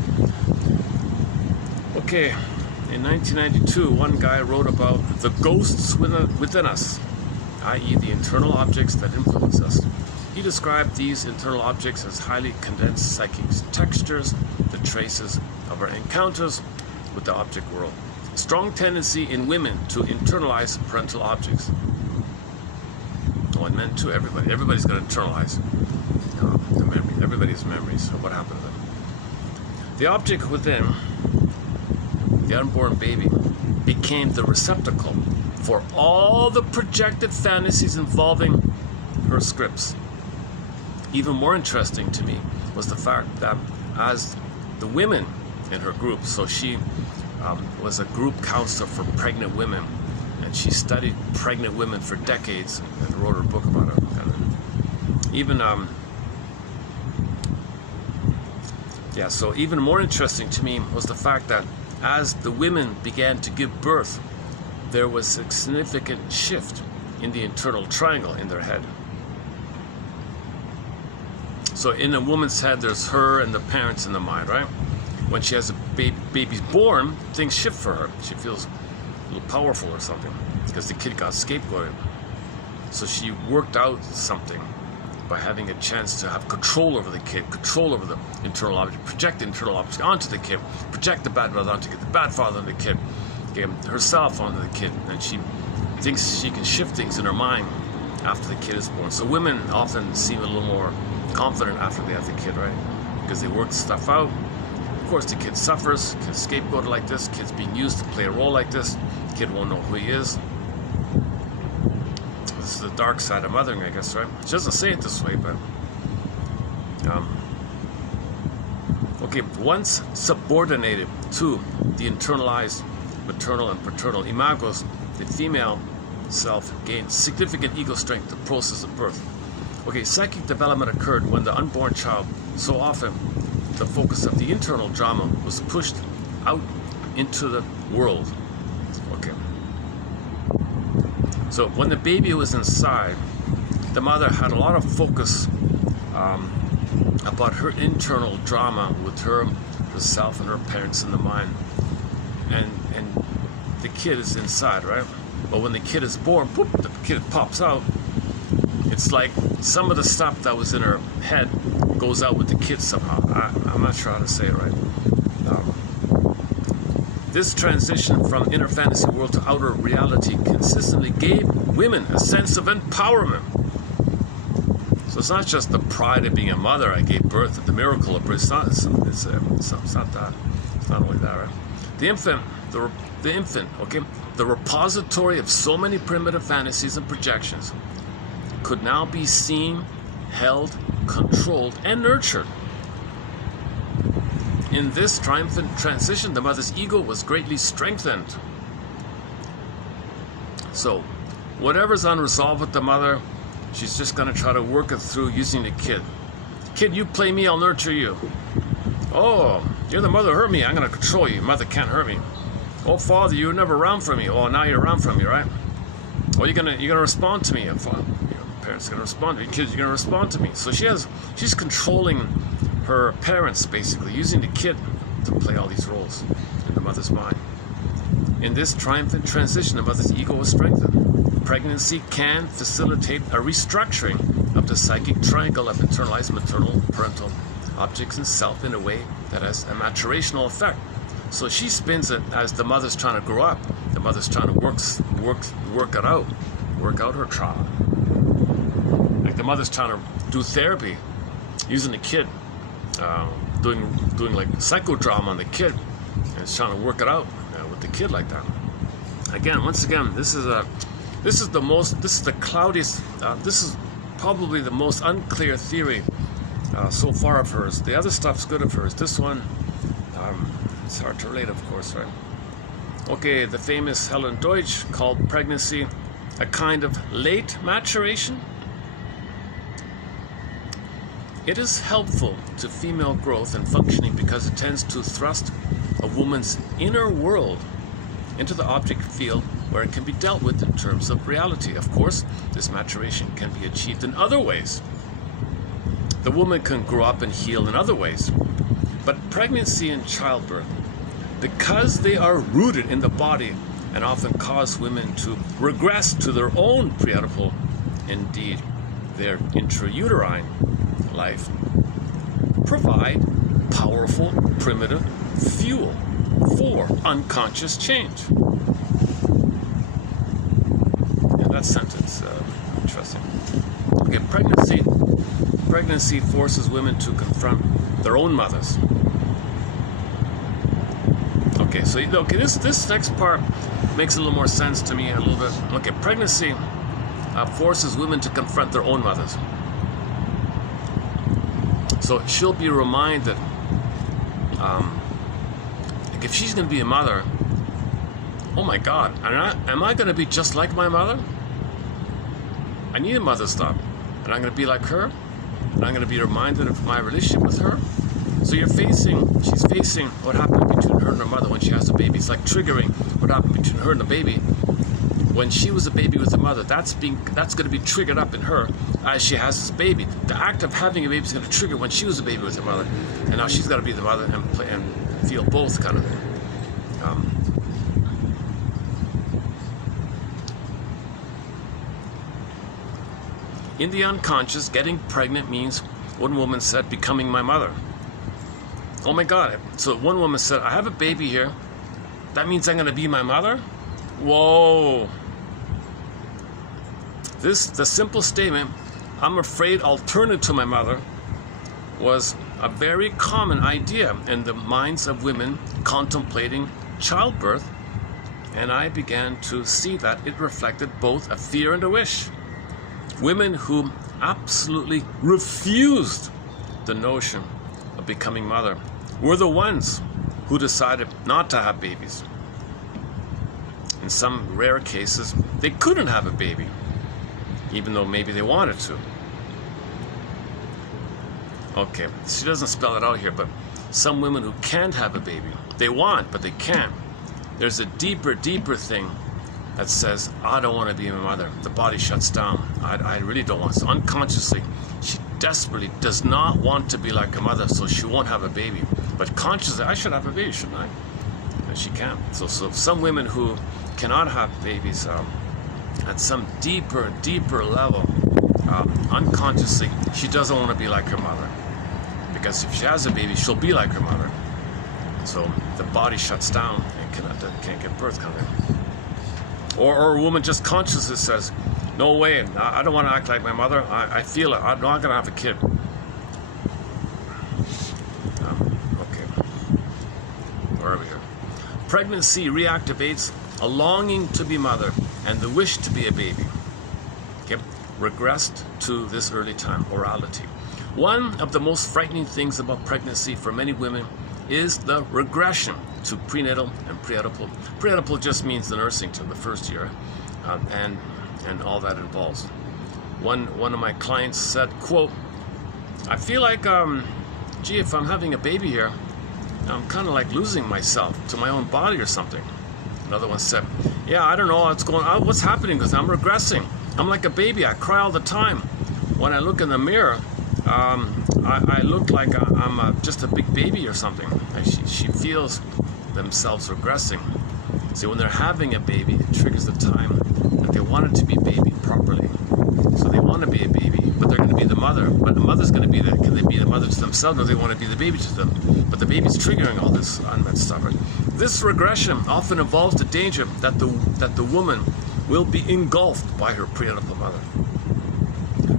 Okay. In 1992, one guy wrote about the ghosts within us, i.e., the internal objects that influence us. He described these internal objects as highly condensed psychic textures, the traces of our encounters with the object world. A strong tendency in women to internalize parental objects. Oh, and men too, everybody. Everybody's going to internalize the memory. Everybody's memories of what happened to them. The object within, the unborn baby, became the receptacle for all the projected fantasies involving her scripts. Even more interesting to me was the fact that as the women in her group, so she was a group counselor for pregnant women, and she studied pregnant women for decades and wrote her book about it. So even more interesting to me was the fact that as the women began to give birth, there was a significant shift in the internal triangle in their head. So in a woman's head, there's her and the parents in the mind, right? When she has a baby's born, things shift for her. She feels a little powerful or something because the kid got scapegoated. So she worked out something by having a chance to have control over the kid, control over the internal object, project the internal object onto the kid, project the bad mother onto the kid, the bad father on the kid, herself onto the kid, and she thinks she can shift things in her mind after the kid is born. So women often seem a little more confident after they have the kid, right? Because they work stuff out. Of course, the kid suffers, kid's scapegoated like this, kid's being used to play a role like this, the kid won't know who he is. This is the dark side of mothering, I guess, right? She doesn't say it this way, but okay, once subordinated to the internalized maternal and paternal imagoes, the female self gained significant ego strength to process the birth. Okay, psychic development occurred when the unborn child, so often the focus of the internal drama, was pushed out into the world. Okay. So when the baby was inside, the mother had a lot of focus about her internal drama with herself and her parents in the mind. And the kid is inside, right? But when the kid is born, boop, the kid pops out. It's like some of the stuff that was in her head goes out with the kid somehow. I'm not sure how to say it right. This transition from inner fantasy world to outer reality consistently gave women a sense of empowerment. So it's not just the pride of being a mother. I gave birth to the miracle of birth. It's not that. It's not only that, right? The infant, okay, the repository of so many primitive fantasies and projections, could now be seen, held, controlled, and nurtured. In this triumphant transition, the mother's ego was greatly strengthened. So, whatever's unresolved with the mother, she's just going to try to work it through using the kid. Kid, you play me, I'll nurture you. Oh, you're the mother who hurt me, I'm going to control you. Mother can't hurt me. Oh, father, you were never around for me. Oh, now you're around for me, right? Oh, you're gonna respond to me. Your parents are gonna respond to me. Kids, you're gonna respond to me. So she's controlling her parents, basically, using the kid to play all these roles in the mother's mind. In this triumphant transition, the mother's ego was strengthened. Pregnancy can facilitate a restructuring of the psychic triangle of internalized maternal, parental objects and self in a way that has a maturational effect. So she spins it as the mother's trying to grow up. The mother's trying to work out her trauma. Like the mother's trying to do therapy, using the kid, doing like psychodrama on the kid, and it's trying to work it out with the kid like that. Again, once again, this is the cloudiest. This is probably the most unclear theory so far of hers. The other stuff's good of hers. This one. It's hard to relate, of course, right? Okay, the famous Helen Deutsch called pregnancy a kind of late maturation. It is helpful to female growth and functioning because it tends to thrust a woman's inner world into the object field where it can be dealt with in terms of reality. Of course, this maturation can be achieved in other ways. The woman can grow up and heal in other ways. But pregnancy and childbirth, because they are rooted in the body and often cause women to regress to their own pre-Oedipal, indeed their intrauterine life, provide powerful primitive fuel for unconscious change. And that sentence, interesting. Okay, pregnancy forces women to confront their own mothers. Okay, so this next part makes a little more sense to me a little bit. Okay, pregnancy forces women to confront their own mothers. So she'll be reminded, like if she's going to be a mother, oh my God, am I going to be just like my mother? I need a mother stop, and I'm going to be like her, and I'm going to be reminded of my relationship with her. So she's facing what happened between her and her mother when she has a baby. It's like triggering what happened between her and the baby when she was a baby with her mother. That's going to be triggered up in her as she has this baby. The act of having a baby is going to trigger when she was a baby with her mother, and now she's got to be the mother and play and feel both kind of thing. In the unconscious, getting pregnant means, one woman said, becoming my mother. Oh my God. So one woman said, I have a baby here. That means I'm going to be my mother? Whoa. The simple statement, I'm afraid I'll turn into my mother, was a very common idea in the minds of women contemplating childbirth. And I began to see that it reflected both a fear and a wish. Women who absolutely refused the notion of becoming mother were the ones who decided not to have babies. In some rare cases, they couldn't have a baby, even though maybe they wanted to. Okay, she doesn't spell it out here, but some women who can't have a baby, they want, but they can't. There's a deeper thing that says, I don't want to be my mother. The body shuts down. I really don't want to. So unconsciously, she desperately does not want to be like her mother, so she won't have a baby. But consciously, I should have a baby, shouldn't I? And she can't. So some women who cannot have babies, at some deeper level, unconsciously, she doesn't want to be like her mother. Because if she has a baby, she'll be like her mother. So the body shuts down and can't give birth, kind of. Or a woman just consciously says, no way, I don't want to act like my mother. I feel it. I'm not going to have a kid. Okay. Where are we here? Pregnancy reactivates a longing to be mother and the wish to be a baby. Okay. Regressed to this early time, orality. One of the most frightening things about pregnancy for many women is the regression to prenatal and pre-Oedipal. Pre-Oedipal just means the nursing to the first year, and all that involves. One of my clients said, quote, I feel like, gee, if I'm having a baby here, I'm kind of like losing myself to my own body or something. Another one said, yeah, I don't know what's happening because I'm regressing. I'm like a baby. I cry all the time. When I look in the mirror, I look like I'm just a big baby or something. And she feels themselves regressing. See, when they're having a baby, it triggers the time that they want it to be baby properly. So they want to be a baby, but they're going to be the mother. But the mother's going to be can they be the mother to themselves, or they want to be the baby to them? But the baby's triggering all this unmet stuff. Right? This regression often involves the danger that the woman will be engulfed by her pre-Oedipal mother.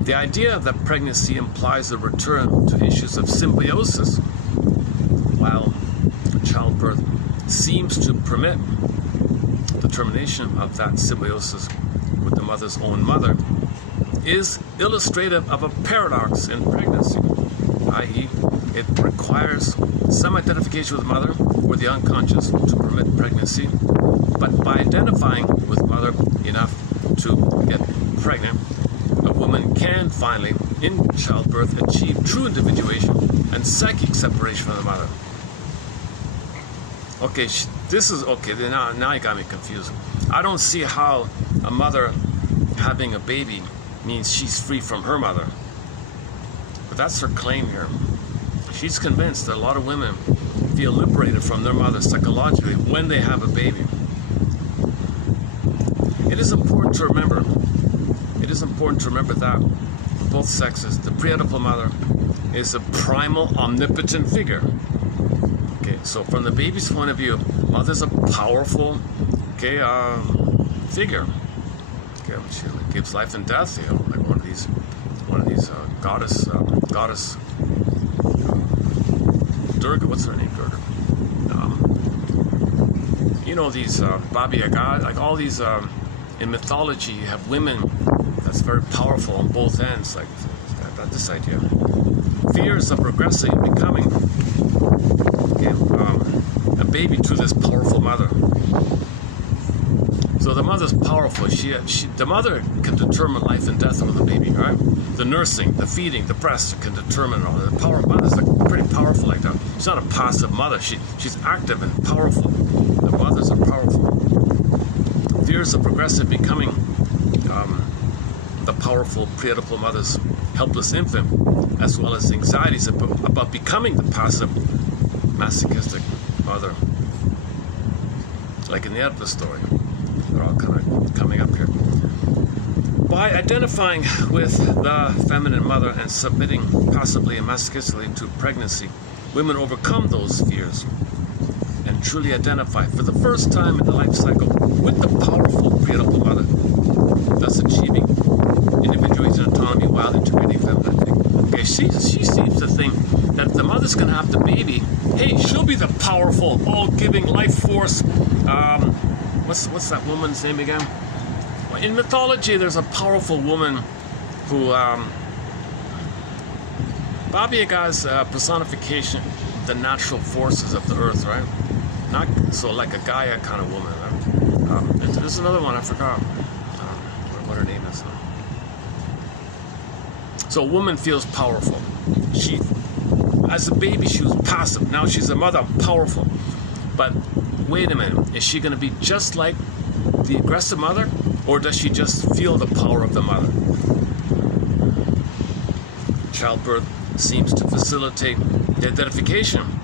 The idea that pregnancy implies a return to issues of symbiosis, while childbirth seems to permit the termination of that symbiosis with the mother's own mother, is illustrative of a paradox in pregnancy, i.e., it requires some identification with mother or the unconscious to permit pregnancy, but by identifying with mother enough to get pregnant, a woman can finally, in childbirth, achieve true individuation and psychic separation from the mother. Okay, this is okay. Now you got me confused. I don't see how a mother having a baby means she's free from her mother. But that's her claim here. She's convinced that a lot of women feel liberated from their mother psychologically when they have a baby. It is important to remember that for both sexes, the pre-Oedipal mother is a primal, omnipotent figure. Okay, so from the baby's point of view, mother's a powerful, figure. Okay, she gives life and death. You know, like one of these goddess Durga. What's her name? Durga. You know, these Baba Yaga, like all these in mythology, you have women that's very powerful on both ends. Like I got this idea. Fears of regressing and becoming a baby to this powerful mother. So the mother's powerful. The mother can determine life and death of the baby, right? The nursing, the feeding, the breast can determine all. The power of mother's like pretty powerful like that. She's not a passive mother. She's active and powerful. The mothers are powerful. Fears of progressive becoming the powerful pre-Oedipal mother's helpless infant, as well as anxieties about becoming the passive, masochistic mother. Like in the Oedipus story. They're all kind of coming up here. By identifying with the feminine mother and submitting passively and masochistically to pregnancy, women overcome those fears and truly identify for the first time in the life cycle with the powerful pre-Oedipal mother, thus achieving individuation and autonomy while integrating femininity. Okay, she seems to think that if the mother's going to have the baby, hey, she'll be the powerful, all-giving life force. What's that woman's name again? Well, in mythology, there's a powerful woman who Baba Yaga's personification of the natural forces of the earth, right? Not so like a Gaia kind of woman. Right? There's another one I forgot what her name is. So a woman feels powerful. She, as a baby, she was passive. Now she's a mother, powerful. But wait a minute, is she going to be just like the aggressive mother, or does she just feel the power of the mother? Childbirth seems to facilitate the identification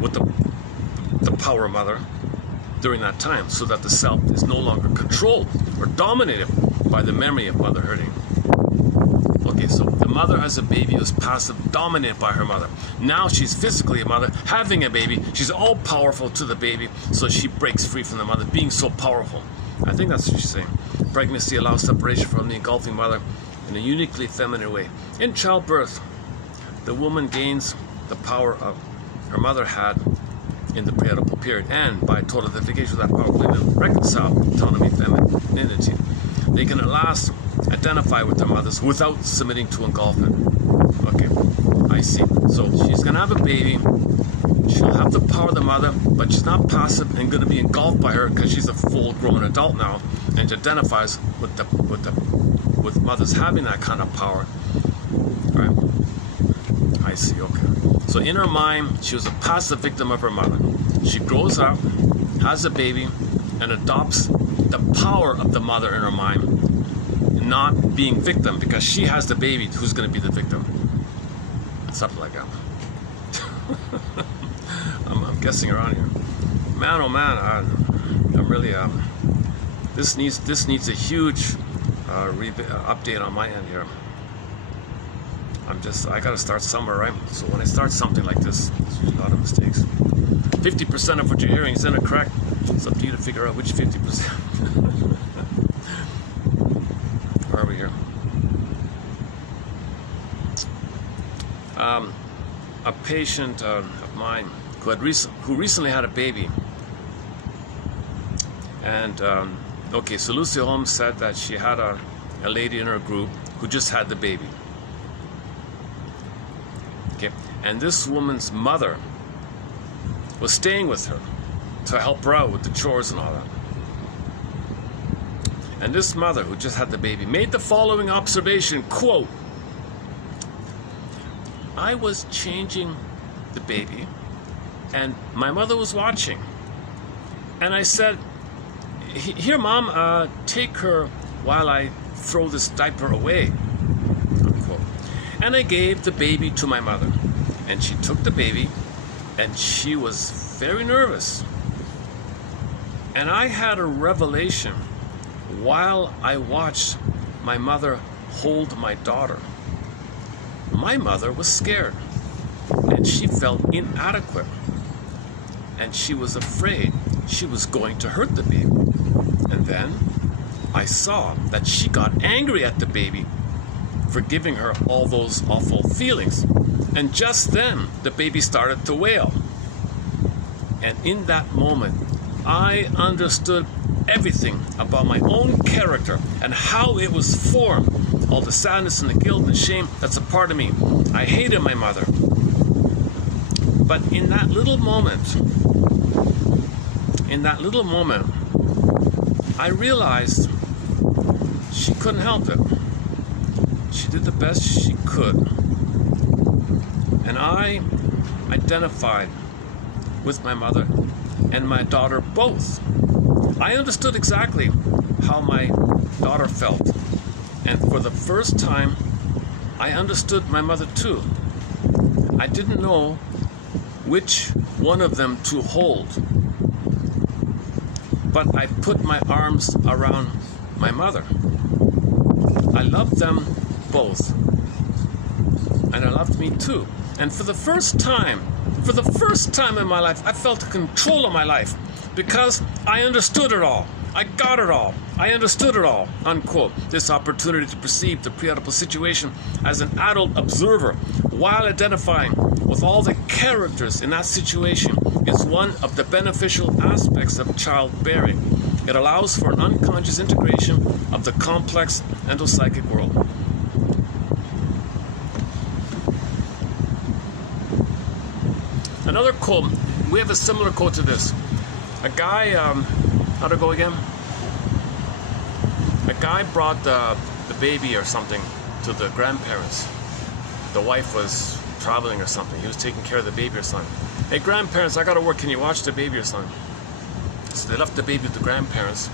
with the power mother during that time, so that the self is no longer controlled or dominated by the memory of mother hurting. Okay, so the mother as a baby was passive, dominated by her mother. Now she's physically a mother, having a baby. She's all powerful to the baby, so she breaks free from the mother, being so powerful. I think that's what she's saying. Pregnancy allows separation from the engulfing mother in a uniquely feminine way. In childbirth, the woman gains the power of her mother had in the pre-Oedipal period, and by total identification with that power, women reconcile autonomy, femininity. They can at last identify with their mothers without submitting to engulfment. Okay, I see. So she's going to have a baby. She'll have the power of the mother, but she's not passive and going to be engulfed by her because she's a full-grown adult now, and she identifies with mothers having that kind of power. All right, I see. Okay. So in her mind, she was a passive victim of her mother. She grows up, has a baby, and adopts the power of the mother in her mind, not being victim, because she has the baby who's going to be the victim. Something like that. I'm guessing around here. Man, oh man, I'm really this needs a huge update on my end here. I gotta start somewhere, right? So when I start something like this, there's a lot of mistakes. 50% of what you're hearing is incorrect. It's up to you to figure out which 50%. Where are we here? A patient of mine who recently had a baby, and okay, so Lucy Holmes said that she had a lady in her group who just had the baby. Okay, and this woman's mother was staying with her to help her out with the chores and all that. And this mother who just had the baby made the following observation, quote, "I was changing the baby and my mother was watching. And I said, here mom, take her while I throw this diaper away," unquote. And I gave the baby to my mother, and she took the baby, and she was very nervous. And I had a revelation while I watched my mother hold my daughter. My mother was scared, and she felt inadequate, and she was afraid she was going to hurt the baby. And then I saw that she got angry at the baby for giving her all those awful feelings. And just then, the baby started to wail. And in that moment, I understood everything about my own character and how it was formed. All the sadness and the guilt and shame that's a part of me. I hated my mother. But in that little moment, I realized she couldn't help it. She did the best she could. And I identified with my mother and my daughter both. I understood exactly how my daughter felt. And for the first time, I understood my mother too. I didn't know which one of them to hold. But I put my arms around my mother. I loved them both. And I loved me too. And for the first time in my life, I felt control of my life because I understood it all. I got it all. I understood it all, unquote. This opportunity to perceive the pre-Oedipal situation as an adult observer while identifying with all the characters in that situation is one of the beneficial aspects of childbearing. It allows for an unconscious integration of the complex endopsychic world. Another quote, we have a similar quote to this. A guy, how'd it go again? A guy brought the baby or something to the grandparents. The wife was traveling or something. He was taking care of the baby or something. "Hey, grandparents, I gotta work. Can you watch the baby or something?" So they left the baby with the grandparents,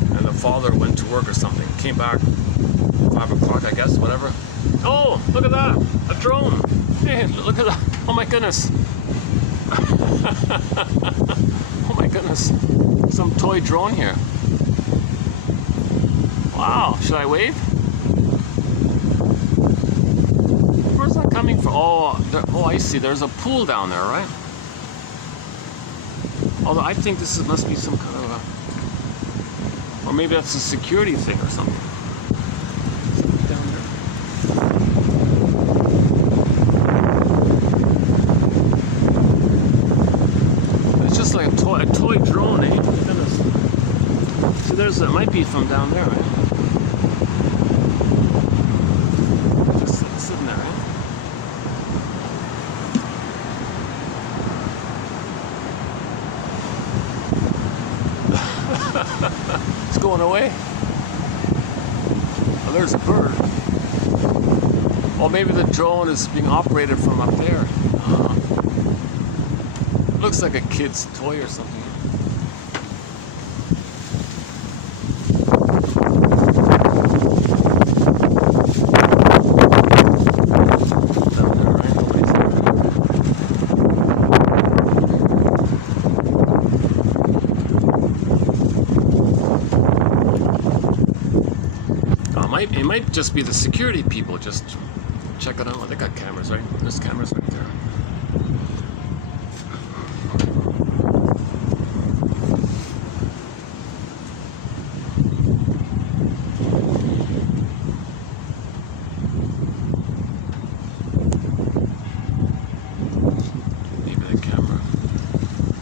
and the father went to work or something. Came back 5 o'clock, I guess, whatever. "Oh, look at that, a drone. Hey, look at that. Oh my goodness." Oh my goodness, some toy drone here. Wow, should I wave? coming from? Oh, I see. There's a pool down there, right? Although I think this must be some kind of or maybe that's a security thing or something. Down there. It's just like a toy drone, eh? Goodness. See, it might be from down there, right? Just sitting there, right? It's going away. Oh, there's a bird. Oh, maybe the drone is being operated from up there. Looks like a kid's toy or something. Down there, right? Nobody's there. It might just be the security people just checking out. Oh, they got cameras, right? There's cameras right there. Maybe the camera.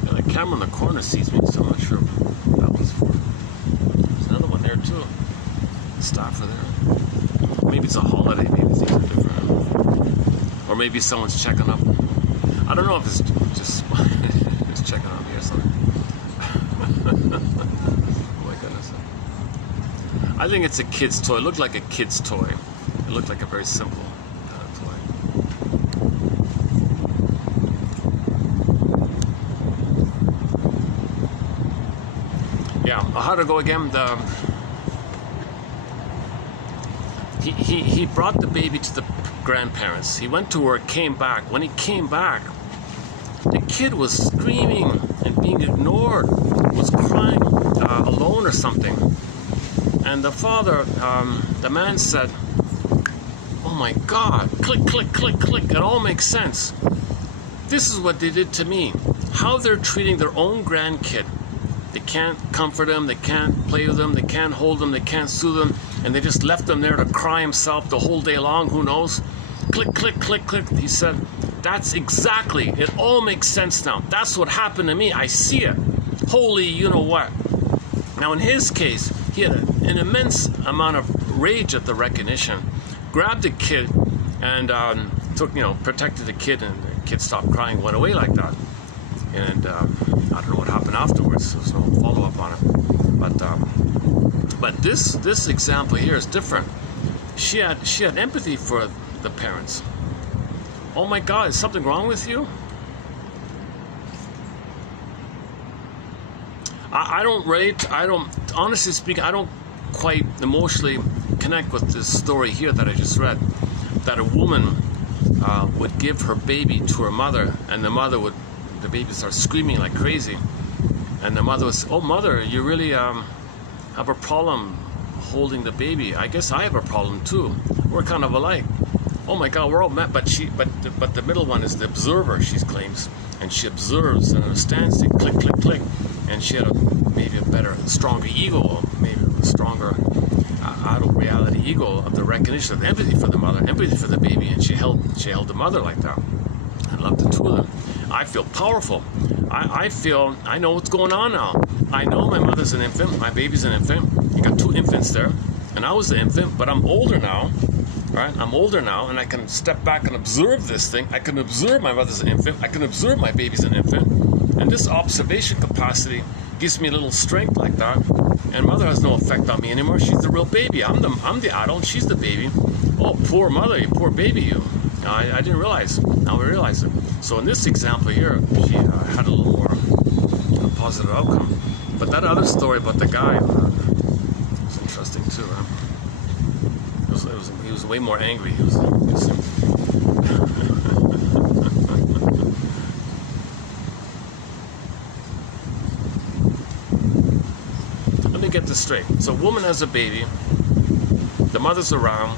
Yeah, the camera in the corner sees me, so I'm not sure what that was for. There's another one there too. Staff are there. Maybe it's a holiday, maybe things are different. Or maybe someone's checking up. I don't know if it's just it's checking on me or something. Oh my goodness. I think it's a kid's toy. It looked like a kid's toy. It looked like a very simple kind of toy. Yeah, how to go again? He brought the baby to the grandparents. He went to work, came back. When he came back, the kid was screaming and being ignored, was crying alone or something. And the father, the man said, "Oh my God, click, click, click, click. It all makes sense. This is what they did to me. How they're treating their own grandkid. They can't comfort him, they can't play with him, they can't hold him, they can't soothe him, and they just left him there to cry himself the whole day long, who knows? Click, click, click, click." He said, "That's exactly, it all makes sense now. That's what happened to me. I see it. Holy, you know what." Now in his case, he had an immense amount of rage at the recognition, grabbed the kid and protected the kid, and the kid stopped crying, went away like that. And I don't know what happened afterwards. There's no follow-up on it. But this example here is different. She had empathy for the parents. Oh my God, is something wrong with you? Honestly speaking, I don't quite emotionally connect with this story here that I just read. That a woman would give her baby to her mother, and the baby starts screaming like crazy. And the mother was, "Oh mother, you really have a problem holding the baby. I guess I have a problem too. We're kind of alike. Oh my God, we're all met." But the middle one is the observer, she claims, and she observes and understands it. Click, click, click. And she had maybe a better, stronger ego, maybe a stronger adult reality ego of the recognition of empathy for the mother, empathy for the baby, and she held the mother like that. I love the two of them. I feel powerful. I feel I know what's going on now. I know my mother's an infant, my baby's an infant. You got two infants there, and I was the infant, but I'm older now, right? I'm older now, and I can step back and observe this thing. I can observe my mother's an infant. I can observe my baby's an infant, and this observation capacity gives me a little strength like that. And mother has no effect on me anymore. She's the real baby. I'm the adult. She's the baby. Oh, poor mother, you poor baby, you. I didn't realize. Now we realize it. So in this example here, she had a little more positive outcome. But that other story about the guy was interesting too. He was way more angry. Let me get this straight. So a woman has a baby. The mother's around.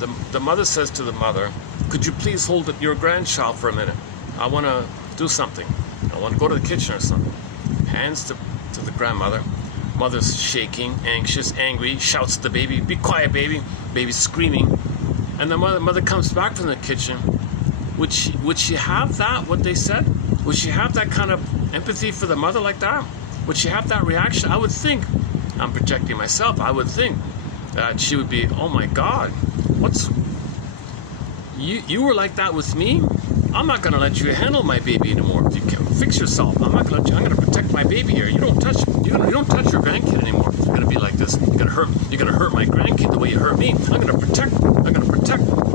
the mother says to the mother, could you please hold your grandchild for a minute? I want to do something. I want to go to the kitchen or something. Hands to the grandmother. Mother's shaking, anxious, angry, shouts to the baby, be quiet, baby. Baby's screaming. And the mother comes back from the kitchen. Would she have that, what they said? Would she have that kind of empathy for the mother like that? Would she have that reaction? I would think, I'm projecting myself, I would think that she would be, oh my God, you were like that with me? I'm not going to let you handle my baby anymore. If you can't fix yourself, I'm not going to let you. I'm going to protect my baby here. You don't touch your grandkid anymore. You're going to be like this. You're going to hurt my grandkid the way you hurt me. I'm going to protect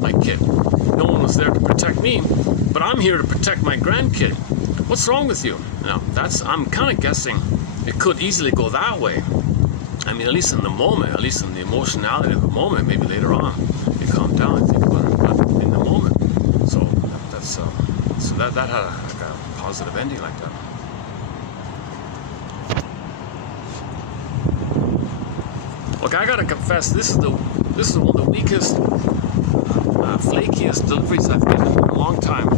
my kid. No one was there to protect me, but I'm here to protect my grandkid. What's wrong with you? Now, I'm kind of guessing it could easily go that way. I mean, at least in the moment, at least in the emotionality of the moment, maybe later on, you calm down and think about it, but in the moment. So that had a positive ending like that. Look, I gotta confess, this is one of the weakest, flakiest deliveries I've given in a long time.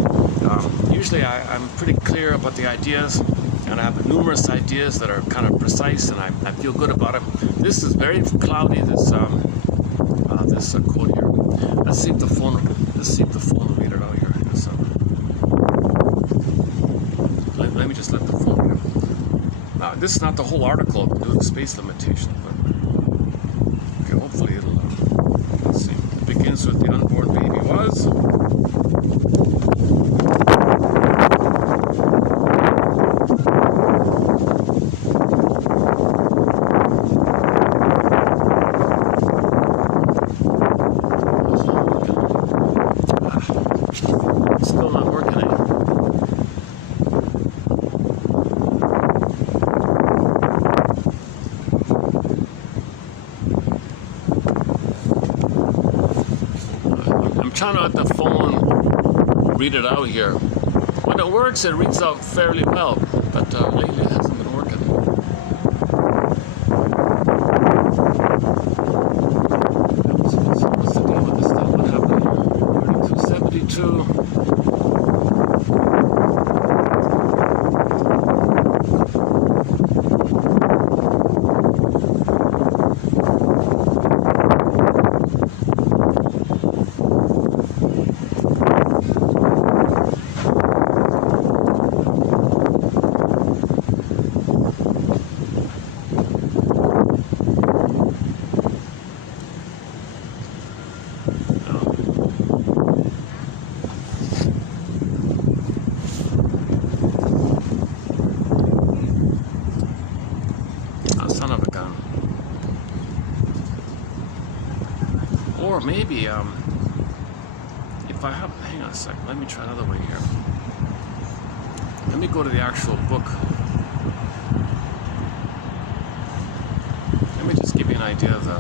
Usually I'm pretty clear about the ideas, and I have numerous ideas that are kind of precise, and I feel good about it. This is very cloudy. This quote here. Let's see if the phone will read it out here. Let me just let the phone read it. Now, this is not the whole article due to the space limitation, but okay, hopefully it'll. Let's see. It begins with the unborn baby was. Still not working, eh? I'm trying to let the phone read it out here. When it works, it reads out fairly well, but lately it hasn't been working. What's the deal with this stuff? What happened here? 3272. Or maybe, if I have, hang on a sec, let me try another way here. Let me go to the actual book. Let me just give you an idea of the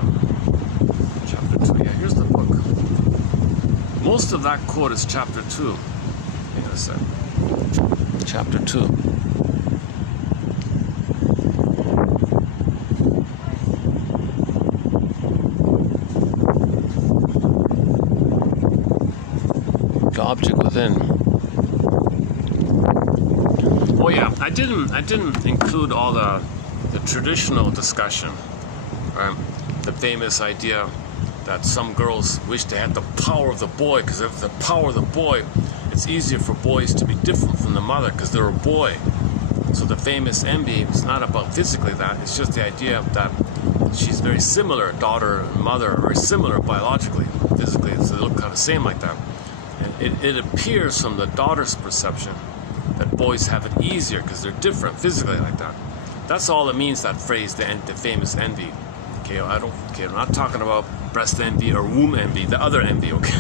chapter 2. Yeah, here's the book. Most of that quote is chapter 2. Hang on a sec. Chapter 2. Object within. Oh yeah, I didn't include all the traditional discussion, right? The famous idea that some girls wish they had the power of the boy, because if the power of the boy, it's easier for boys to be different from the mother because they're a boy. So the famous envy is not about physically that, it's just the idea that she's very similar, daughter and mother are very similar biologically, physically, so they look kind of same like that. It appears from the daughter's perception that boys have it easier because they're different physically like that. That's all it means, that phrase, the famous envy. Okay, I'm not talking about breast envy or womb envy, the other envy, okay?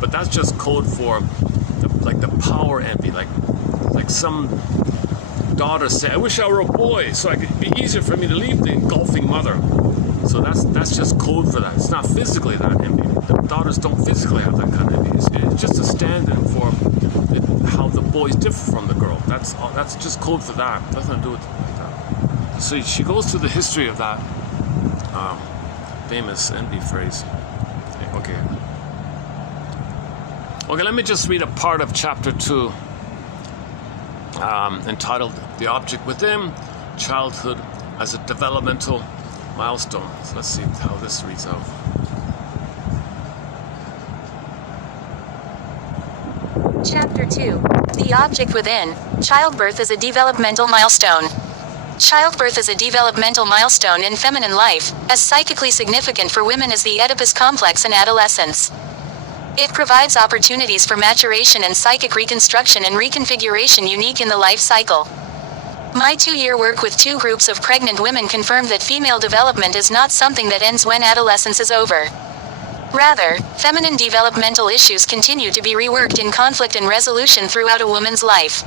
But that's just code for the power envy, like some daughters say, I wish I were a boy so it'd be easier for me to leave the engulfing mother. So that's just code for that. It's not physically that envy. The daughters don't physically have that kind of envy. It's just a stand-in for how the boys differ from the girl. That's just code for that. Nothing to do with like that. So she goes through the history of that famous envy phrase. Okay. Okay, let me just read a part of chapter 2 entitled The Object Within, Childhood as a Developmental Milestone. So let's see how this reads out. Chapter 2. The Object Within, Childbirth as a Developmental Milestone. Childbirth is a developmental milestone in feminine life, as psychically significant for women as the Oedipus complex in adolescence. It provides opportunities for maturation and psychic reconstruction and reconfiguration unique in the life cycle. My 2-year work with 2 groups of pregnant women confirmed that female development is not something that ends when adolescence is over. Rather, feminine developmental issues continue to be reworked in conflict and resolution throughout a woman's life.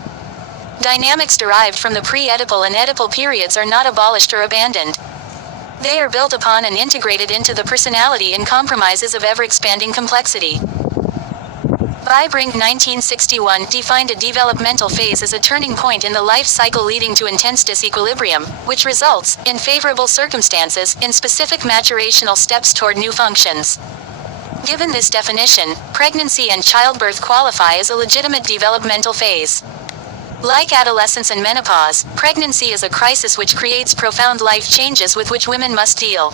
Dynamics derived from the pre-Oedipal and Oedipal periods are not abolished or abandoned. They are built upon and integrated into the personality and compromises of ever-expanding complexity. Vibring 1961 defined a developmental phase as a turning point in the life cycle leading to intense disequilibrium, which results, in favorable circumstances, in specific maturational steps toward new functions. Given this definition, pregnancy and childbirth qualify as a legitimate developmental phase. Like adolescence and menopause, pregnancy is a crisis which creates profound life changes with which women must deal.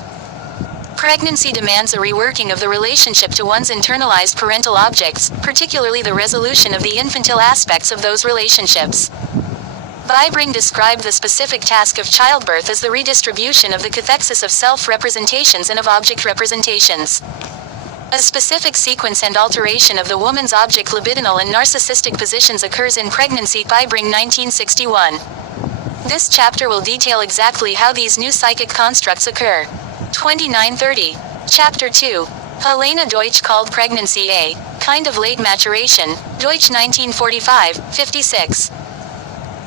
Pregnancy demands a reworking of the relationship to one's internalized parental objects, particularly the resolution of the infantile aspects of those relationships. Vibring described the specific task of childbirth as the redistribution of the cathexis of self-representations and of object representations. A specific sequence and alteration of the woman's object libidinal and narcissistic positions occurs in pregnancy. Vibring 1961. This chapter will detail exactly how these new psychic constructs occur. 2930. Chapter 2. Helena Deutsch called pregnancy a kind of late maturation. Deutsch 1945, 56.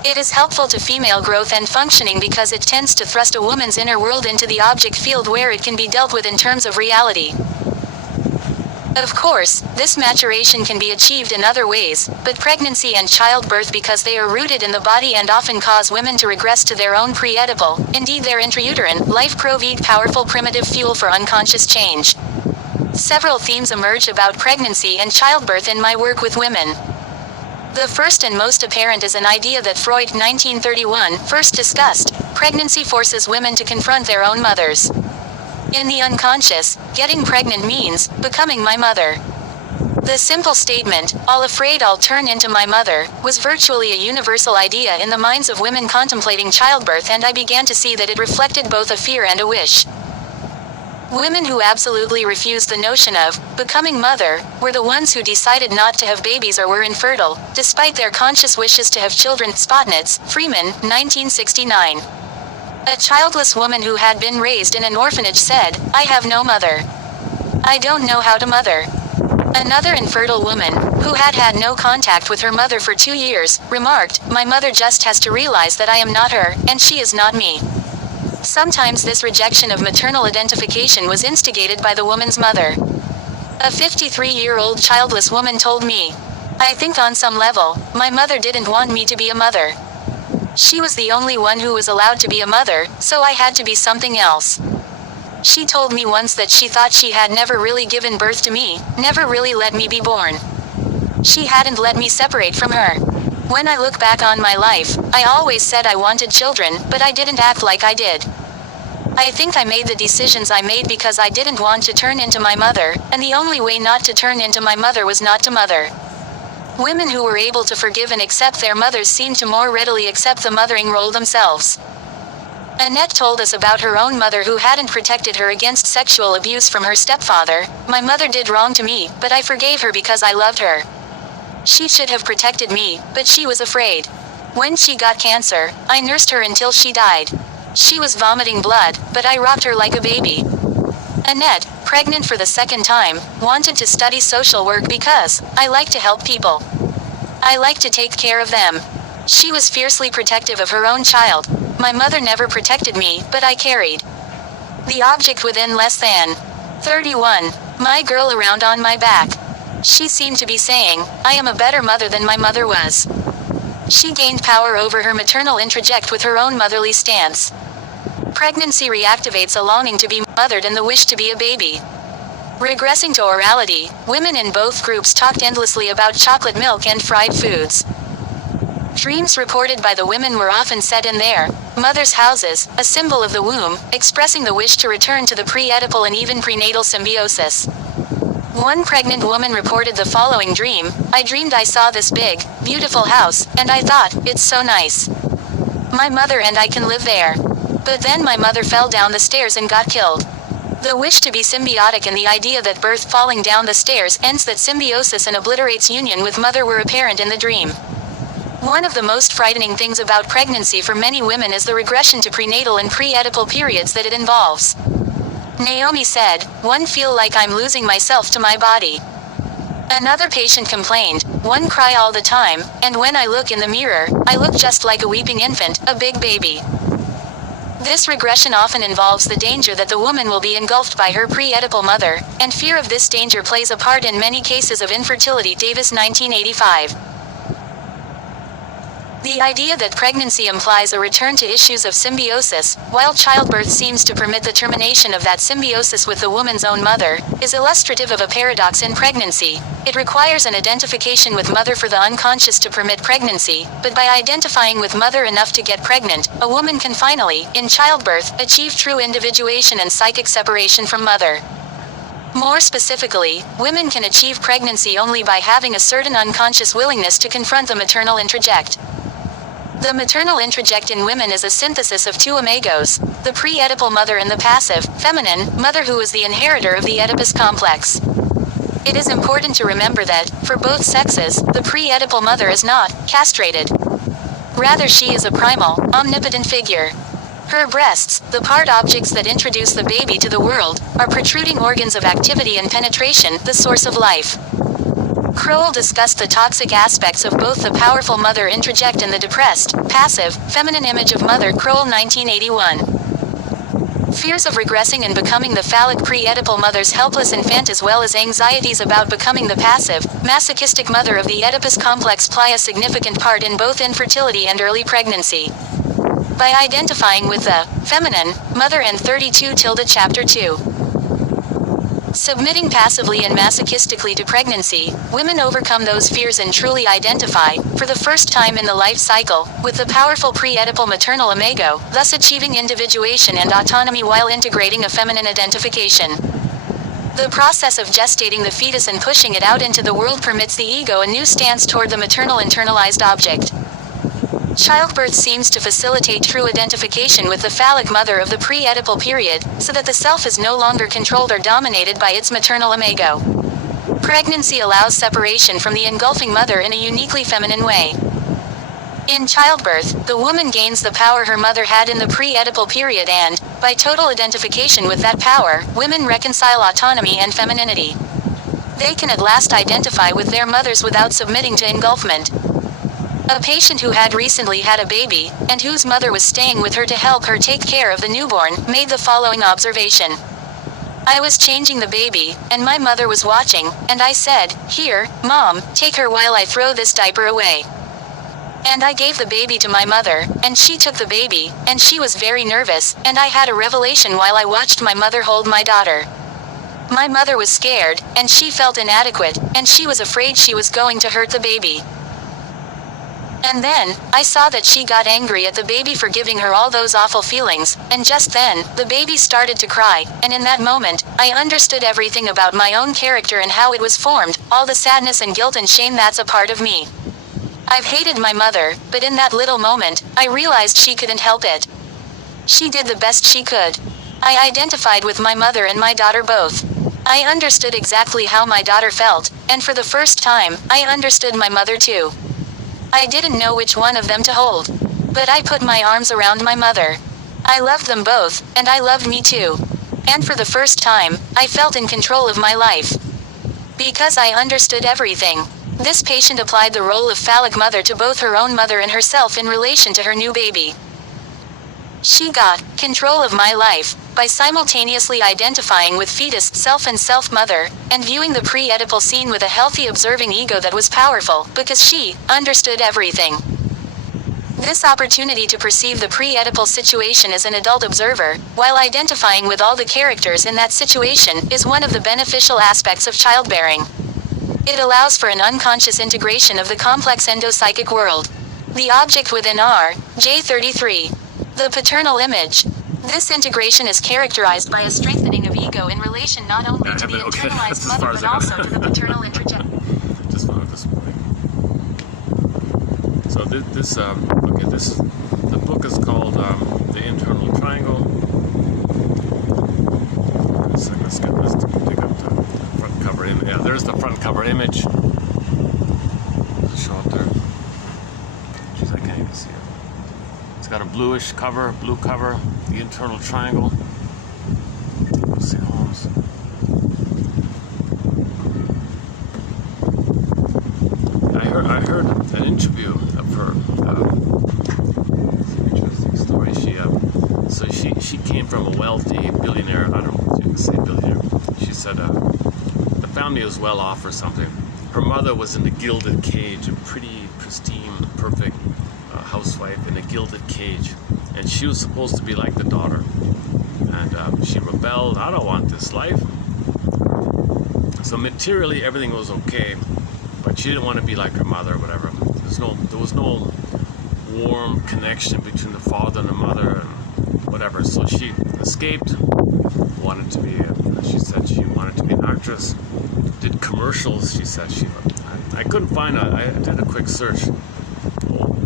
It is helpful to female growth and functioning because it tends to thrust a woman's inner world into the object field where it can be dealt with in terms of reality. Of course, this maturation can be achieved in other ways, but pregnancy and childbirth, because they are rooted in the body and often cause women to regress to their own pre-Oedipal, indeed their intrauterine, life provide powerful primitive fuel for unconscious change. Several themes emerge about pregnancy and childbirth in my work with women. The first and most apparent is an idea that Freud 1931 first discussed. Pregnancy forces women to confront their own mothers. In the unconscious, getting pregnant means becoming my mother. The simple statement, "All afraid I'll turn into my mother," was virtually a universal idea in the minds of women contemplating childbirth, and I began to see that it reflected both a fear and a wish. Women who absolutely refused the notion of becoming mother were the ones who decided not to have babies or were infertile, despite their conscious wishes to have children. Spotnitz, Freeman, 1969. A childless woman who had been raised in an orphanage said, "I have no mother. I don't know how to mother." Another infertile woman, who had had no contact with her mother for 2 years, remarked, "My mother just has to realize that I am not her, and she is not me." Sometimes this rejection of maternal identification was instigated by the woman's mother. A 53-year-old childless woman told me, "I think on some level, my mother didn't want me to be a mother. She was the only one who was allowed to be a mother, so I had to be something else." She told me once that she thought she had never really given birth to me, never really let me be born. She hadn't let me separate from her. When I look back on my life, I always said I wanted children, but I didn't act like I did. I think I made the decisions I made because I didn't want to turn into my mother, and the only way not to turn into my mother was not to mother. Women who were able to forgive and accept their mothers seemed to more readily accept the mothering role themselves. Annette told us about her own mother who hadn't protected her against sexual abuse from her stepfather. "My mother did wrong to me, but I forgave her because I loved her. She should have protected me, but she was afraid. When she got cancer, I nursed her until she died. She was vomiting blood, but I rocked her like a baby." Annette, pregnant for the second time, wanted to study social work because, "I like to help people. I like to take care of them." She was fiercely protective of her own child. "My mother never protected me, but I carried the object within." Less than 31. My girl around on my back. She seemed to be saying, "I am a better mother than my mother was." She gained power over her maternal introject with her own motherly stance. Pregnancy reactivates a longing to be mothered and the wish to be a baby. Regressing to orality, women in both groups talked endlessly about chocolate milk and fried foods. Dreams reported by the women were often set in their mother's houses, a symbol of the womb, expressing the wish to return to the pre-Oedipal and even prenatal symbiosis. One pregnant woman reported the following dream: "I dreamed I saw this big, beautiful house, and I thought, it's so nice. My mother and I can live there. But then my mother fell down the stairs and got killed." The wish to be symbiotic and the idea that birth falling down the stairs ends that symbiosis and obliterates union with mother were apparent in the dream. One of the most frightening things about pregnancy for many women is the regression to prenatal and pre-Oedipal periods that it involves. Naomi said, "One feel like I'm losing myself to my body." Another patient complained, "One cry all the time, and when I look in the mirror, I look just like a weeping infant, a big baby." This regression often involves the danger that the woman will be engulfed by her pre-Oedipal mother, and fear of this danger plays a part in many cases of infertility. Davis 1985. The idea that pregnancy implies a return to issues of symbiosis, while childbirth seems to permit the termination of that symbiosis with the woman's own mother, is illustrative of a paradox in pregnancy. It requires an identification with mother for the unconscious to permit pregnancy, but by identifying with mother enough to get pregnant, a woman can finally, in childbirth, achieve true individuation and psychic separation from mother. More specifically, women can achieve pregnancy only by having a certain unconscious willingness to confront the maternal introject. The maternal introject in women is a synthesis of two imagoes, the pre-Oedipal mother and the passive, feminine, mother who is the inheritor of the Oedipus complex. It is important to remember that, for both sexes, the pre-Oedipal mother is not castrated. Rather, she is a primal, omnipotent figure. Her breasts, the part objects that introduce the baby to the world, are protruding organs of activity and penetration, the source of life. Crowell discussed the toxic aspects of both the powerful mother introject and the depressed, passive, feminine image of mother. Crowell 1981. Fears of regressing and becoming the phallic pre-Oedipal mother's helpless infant as well as anxieties about becoming the passive, masochistic mother of the Oedipus complex play a significant part in both infertility and early pregnancy. By identifying with the feminine mother and 32 Chapter 2. Submitting passively and masochistically to pregnancy, women overcome those fears and truly identify, for the first time in the life cycle, with the powerful pre-Oedipal maternal imago, thus achieving individuation and autonomy while integrating a feminine identification. The process of gestating the fetus and pushing it out into the world permits the ego a new stance toward the maternal internalized object. Childbirth seems to facilitate true identification with the phallic mother of the pre-Oedipal period, so that the self is no longer controlled or dominated by its maternal imago. Pregnancy allows separation from the engulfing mother in a uniquely feminine way. In childbirth, the woman gains the power her mother had in the pre-Oedipal period and, by total identification with that power, women reconcile autonomy and femininity. They can at last identify with their mothers without submitting to engulfment. A patient who had recently had a baby, and whose mother was staying with her to help her take care of the newborn, made the following observation. "I was changing the baby, and my mother was watching, and I said, 'Here, Mom, take her while I throw this diaper away.' And I gave the baby to my mother, and she took the baby, and she was very nervous, and I had a revelation while I watched my mother hold my daughter. My mother was scared, and she felt inadequate, and she was afraid she was going to hurt the baby. And then, I saw that she got angry at the baby for giving her all those awful feelings, and just then, the baby started to cry, and in that moment, I understood everything about my own character and how it was formed, all the sadness and guilt and shame that's a part of me. I've hated my mother, but in that little moment, I realized she couldn't help it. She did the best she could. I identified with my mother and my daughter both. I understood exactly how my daughter felt, and for the first time, I understood my mother too. I didn't know which one of them to hold. But I put my arms around my mother. I loved them both, and I loved me too. And for the first time, I felt in control of my life. Because I understood everything." This patient applied the role of phallic mother to both her own mother and herself in relation to her new baby. She got control of my life by simultaneously identifying with fetus, self and self-mother, and viewing the pre-Oedipal scene with a healthy observing ego that was powerful, because she understood everything. This opportunity to perceive the pre-Oedipal situation as an adult observer, while identifying with all the characters in that situation, is one of the beneficial aspects of childbearing. It allows for an unconscious integration of the complex endopsychic world. The object within R, J33. The paternal image. This integration is characterized by a strengthening of ego in relation not only to the internalized mother but also to the paternal introjection. Just found this morning. So the book is called The Internal Triangle. Let's pick up the front cover image. Yeah, there's the front cover image. Does it show up there? Jeez, I can't even see it. It's got a bluish cover, blue cover, the internal triangle. Let's see Holmes. I heard an interview of her. It's an interesting story. She came from a wealthy billionaire. I don't know if you can say billionaire. She said the family was well off or something. Her mother was in the gilded cage, a pretty, pristine, perfect housewife in a gilded cage, and she was supposed to be like the daughter. And she rebelled. I don't want this life. So materially, everything was okay. But she didn't want to be like her mother or whatever. There was no warm connection between the father and the mother and whatever. So she escaped, wanted to be, she said she wanted to be an actress, did commercials. She said I couldn't find I did a quick search.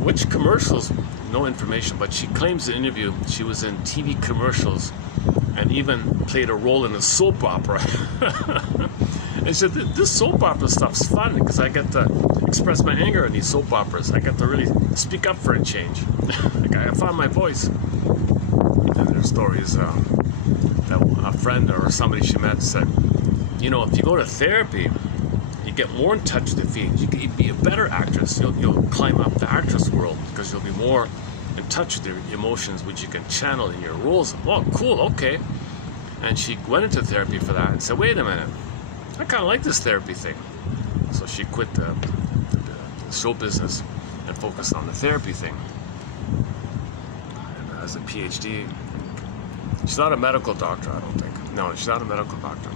Which commercials? No information, but she claims in the interview she was in TV commercials and even played a role in a soap opera. And she said, this soap opera stuff's fun because I get to express my anger in these soap operas. I get to really speak up for a change. Like I found my voice. And there's stories that a friend or somebody she met said, you know, if you go to therapy, you get more in touch with the feelings. You can be a better actress. You'll climb up the actress world because you'll be more in touch with your emotions, which you can channel in your roles. Oh, cool, okay. And she went into therapy for that and said, wait a minute. I kind of like this therapy thing. So she quit the show business and focused on the therapy thing. And has a PhD. She's not a medical doctor, I don't think. No, she's not a medical doctor.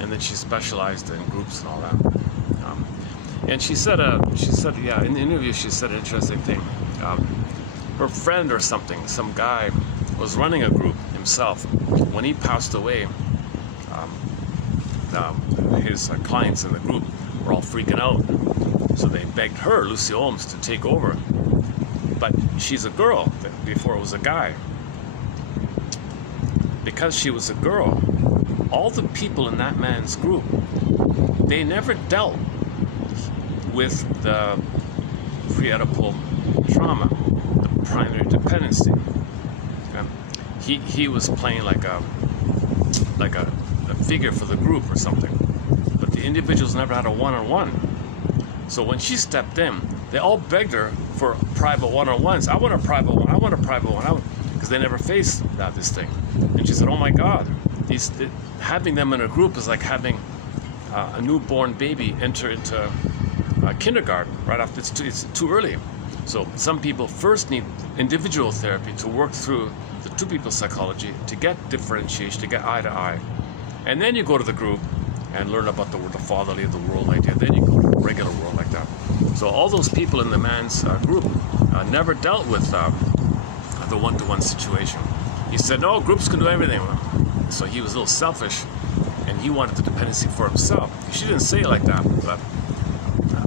And then she specialized in groups and all that. And she said, yeah, in the interview she said an interesting thing. Her friend or something, some guy, was running a group himself. When he passed away, his clients in the group were all freaking out. So they begged her, Lucy Holmes, to take over. But she's a girl. Before it was a guy. Because she was a girl, all the people in that man's group, they never dealt with the pre-Oedipal trauma, the primary dependency. He was playing like a figure for the group or something, but the individuals never had a one-on-one. So when she stepped in, they all begged her for private one-on-ones. I want a private one. I want a private one. Because they never faced this thing. And she said, "Oh my God, having them in a group is like having a newborn baby enter into kindergarten right after it's too early." So some people first need individual therapy to work through the two people psychology to get differentiation, to get eye to eye. And then you go to the group and learn about the fatherly of the world idea. Then you go to the regular world like that. So all those people in the man's group never dealt with the one-to-one situation. He said, no, groups can do everything. So he was a little selfish and he wanted the dependency for himself. She didn't say it like that, but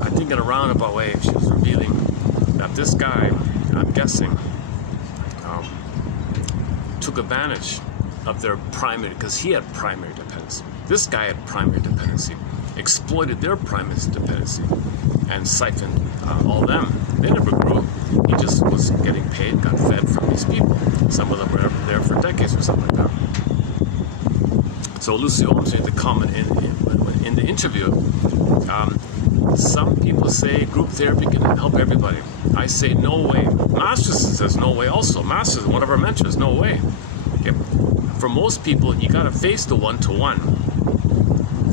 I think in a roundabout way she was revealing that this guy, I'm guessing, took advantage of their primary, because he had primary dependency. This guy had primary dependency, exploited their primary dependency, and siphoned all them. They never grew. He just was getting paid, got fed from these people. Some of them were there for decades or something like that. So Lucy Holmes made the comment in the interview, some people say group therapy can help everybody. I say no way. Masters says no way also. Masters, one of our mentors, no way. Okay. For most people, you got to face the one-to-one.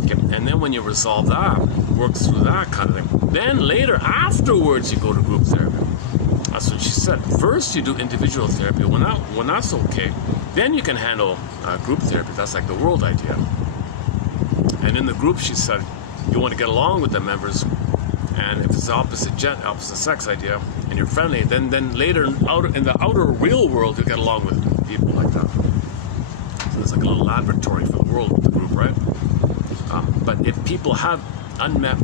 Okay. And then when you resolve that, work through that kind of thing. Then later, afterwards, you go to group therapy. That's what she said. First, you do individual therapy. When that's okay, then you can handle group therapy. That's like the world idea. And in the group, she said, you want to get along with the members, and if it's the opposite sex idea, and you're friendly, then later in the outer real world, you get along with people like that. So it's like a little laboratory for the world with the group, right? But if people have unmet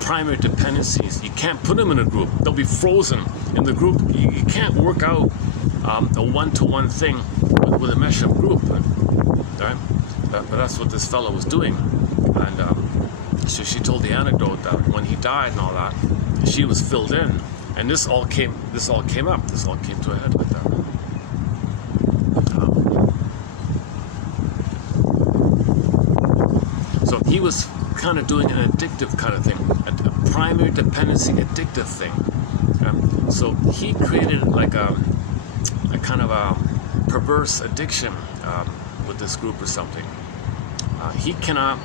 primary dependencies, you can't put them in a group. They'll be frozen in the group. You can't work out a one-to-one thing with a mesh of group, right? But that's what this fellow was doing. And so she told the anecdote that when he died and all that, she was filled in, and this all came up. This all came to a head like that. So he was kind of doing an addictive kind of thing, a primary dependency addictive thing. So he created like a kind of a perverse addiction with this group or something. He cannot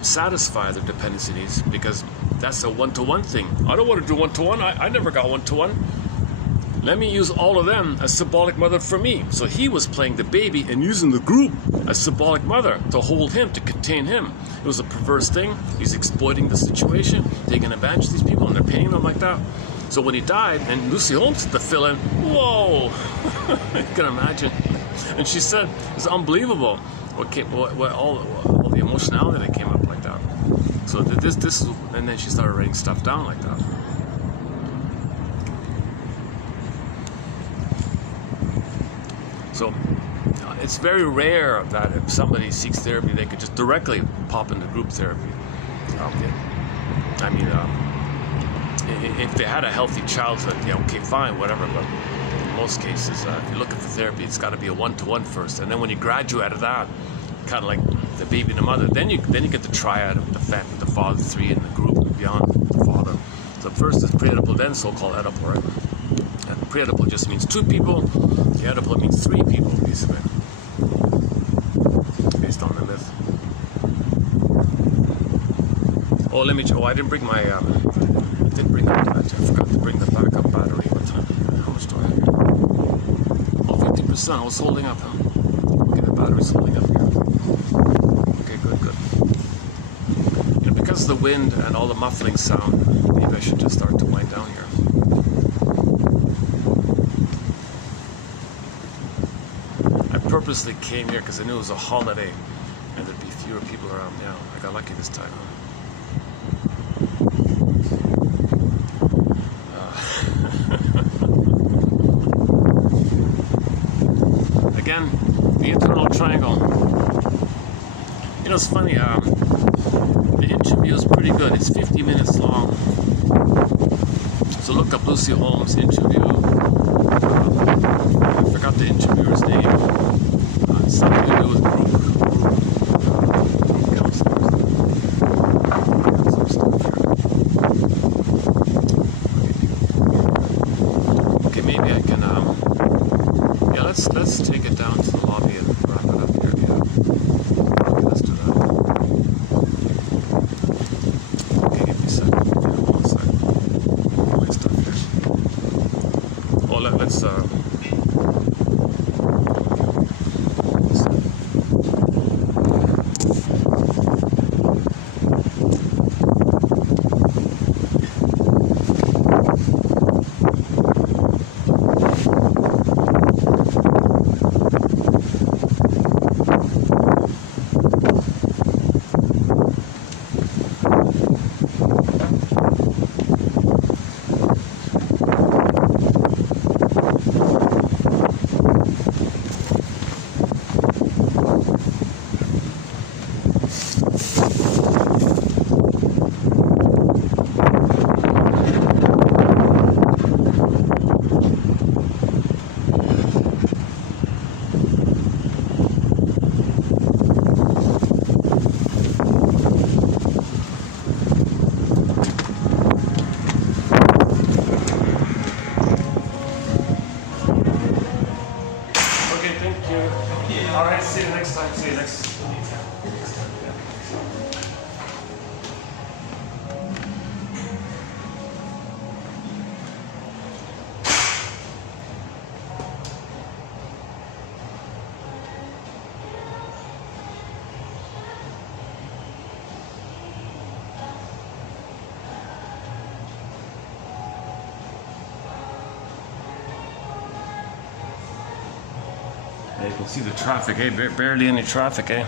satisfy their dependency needs because that's a one-to-one thing. I don't want to do one-to-one. I never got one-to-one. Let me use all of them as symbolic mother for me. So he was playing the baby and using the group as symbolic mother to hold him, to contain him. It was a perverse thing. He's exploiting the situation, taking advantage of these people, and they're paying them like that. So when he died, and Lucy Holmes had to fill in, whoa, you can imagine. And she said, it's unbelievable what all the emotionality that came up like that. So this, and then she started writing stuff down like that. So it's very rare that if somebody seeks therapy, they could just directly pop into group therapy. If they had a healthy childhood, yeah, okay, fine, whatever. But in most cases, if you're looking for therapy, it's got to be a one-to-one first, and then when you graduate out of that, kind of like the baby and the mother, then you get the triad of the father, three in the group beyond the father. So first is pre-Oedipal, then so-called Oedipal, right? And pre-Oedipal just means two people. The Oedipal means three people, basically, based on the myth. Oh, I didn't bring my. I forgot to bring the backup battery. What time? How much do I have here? Oh, 50%. I was holding up. Okay, the battery's holding up here. Okay, good. You know, because of the wind and all the muffling sound, maybe I should just start to wind down here. I purposely came here because I knew it was a holiday and there'd be fewer people around. Yeah, I got lucky this time. Again, the internal triangle. You know, it's funny, the interview is pretty good. It's 50 minutes long. So look up Lucy Holmes interview. I forgot the interviewer's name. It's something to do with group counselors. Got some stuff here. Okay, maybe I can, yeah, let's take it down to the lobby and wrap it up here. Yeah. Okay, let's do that. Okay, give me a second. Yeah, 1 second. All my stuff here. Oh, let's You can see the traffic, eh? Barely any traffic, eh?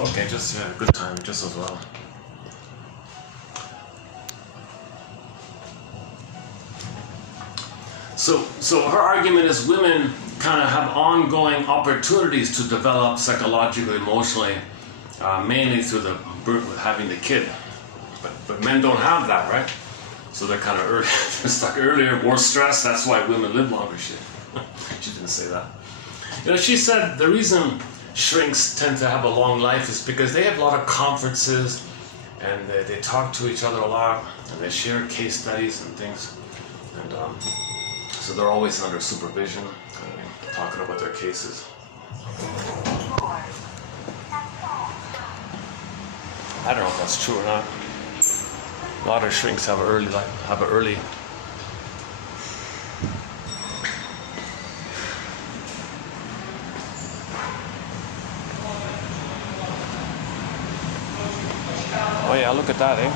Okay, just a good time, just as well. So her argument is women kind of have ongoing opportunities to develop psychologically, emotionally, mainly through the birth with having the kid. But men don't have that, right? So they're kind of early, stuck earlier, more stress. That's why women live longer. She didn't say that. You know, she said the reason shrinks tend to have a long life is because they have a lot of conferences and they talk to each other a lot and they share case studies and things. And so they're always under supervision, talking about their cases. I don't know if that's true or not. A lot of shrinks have an early life, Oh yeah, look at that, eh?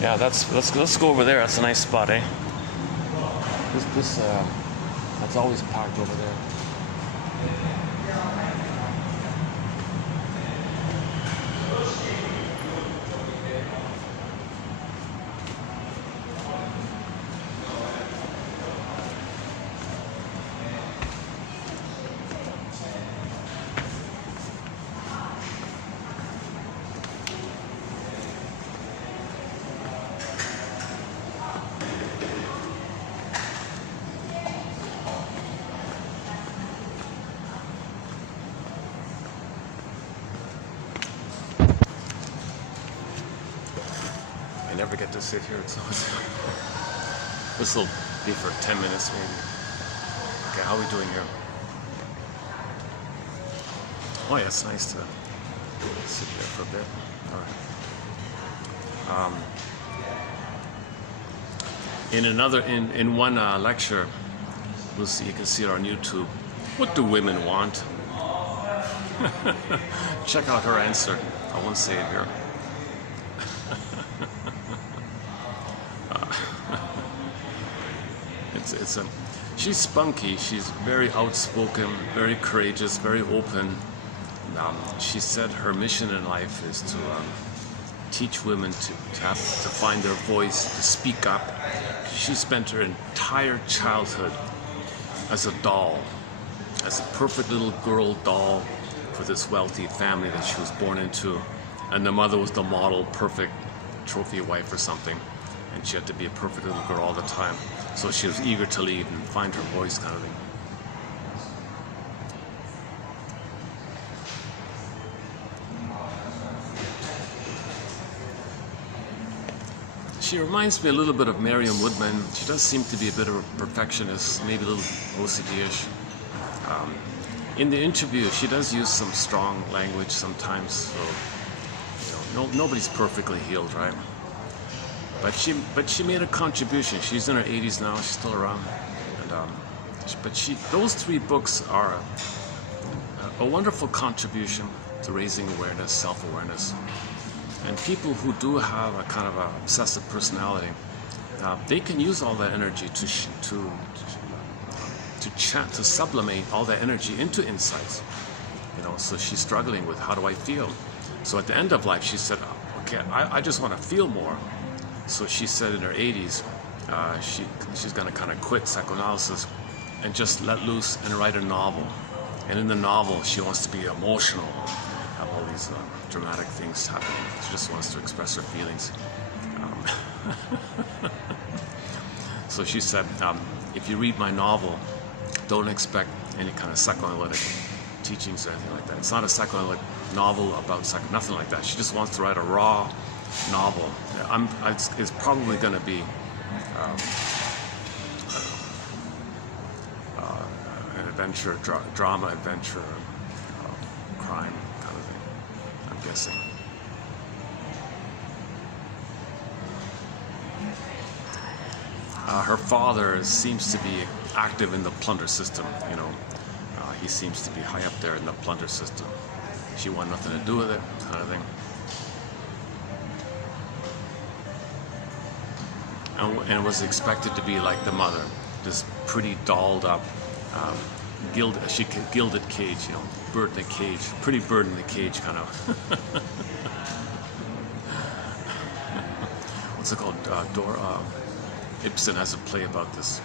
Yeah, let's go over there. That's a nice spot, eh? That's always packed over there. I never get to sit here. This will be for 10 minutes maybe. Okay, how are we doing here? Oh yeah, it's nice to sit there for a bit. All right. In one lecture, we'll see. You can see it on YouTube. What do women want? Check out her answer. I won't say it here. She's spunky, she's very outspoken, very courageous, very open. She said her mission in life is to teach women to find their voice, to speak up. She spent her entire childhood as a doll, as a perfect little girl doll for this wealthy family that she was born into. And the mother was the model, perfect trophy wife or something. And she had to be a perfect little girl all the time. So she was eager to lead and find her voice, kind of thing. She reminds me a little bit of Marion Woodman. She does seem to be a bit of a perfectionist, maybe a little OCD-ish. In the interview, she does use some strong language sometimes. So, nobody's perfectly healed, right? But she made a contribution. She's in her 80s now. She's still around. And those 3 books are a wonderful contribution to raising awareness, self-awareness. And people who do have a kind of a obsessive personality, they can use all that energy to sublimate all that energy into insights. So she's struggling with, how do I feel? So at the end of life, she said, okay, I just want to feel more. So she said in her 80s, she's going to kind of quit psychoanalysis and just let loose and write a novel. And in the novel, she wants to be emotional, have all these dramatic things happening. She just wants to express her feelings. So she said, if you read my novel, don't expect any kind of psychoanalytic teachings or anything like that. It's not a psychoanalytic novel about nothing like that. She just wants to write a raw novel. It's probably going to be an adventure, drama, adventure, crime kind of thing, I'm guessing. Her father seems to be active in the plunder system. You know, he seems to be high up there in the plunder system. She wanted nothing to do with it, kind of thing. And was expected to be like the mother, this pretty dolled up, gilded cage, you know, bird in a cage, pretty bird in the cage, kind of. What's it called? Ibsen has a play about this.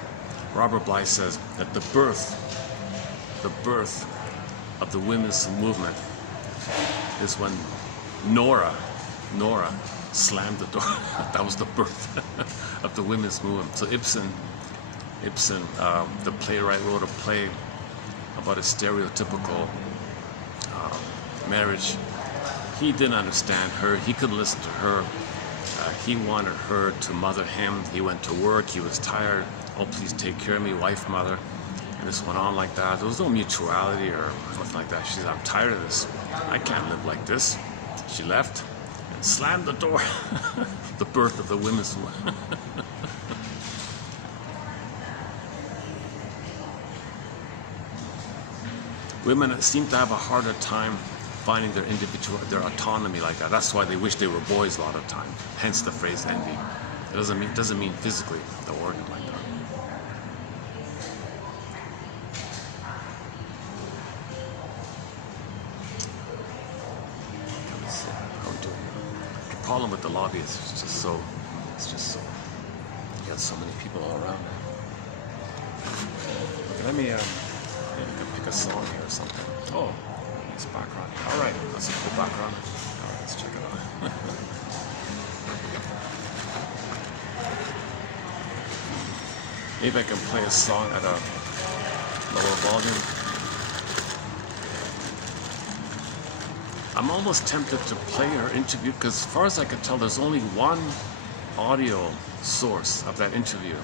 Robert Bly says that the birth of the women's movement is when Nora slammed the door. That was the birth of the women's movement. So Ibsen, the playwright, wrote a play about a stereotypical marriage. He didn't understand her. He couldn't listen to her. He wanted her to mother him. He went to work. He was tired. Oh, please take care of me, wife, mother. And this went on like that. There was no mutuality or nothing like that. She said, I'm tired of this. I can't live like this. She left and slammed the door. The birth of the women's movement. Women seem to have a harder time finding their autonomy like that. That's why they wish they were boys a lot of time. Hence the phrase envy. It doesn't mean physically the organ like that. Let me see how we're doing. The problem with the lobby is it's just so you got so many people all around. Okay, let me maybe you can pick a song here or something. Oh. Background. All right, that's a cool background. All right, let's check it out. Maybe I can play a song at a lower volume. I'm almost tempted to play her interview because, as far as I can tell, there's only one audio source of that interview.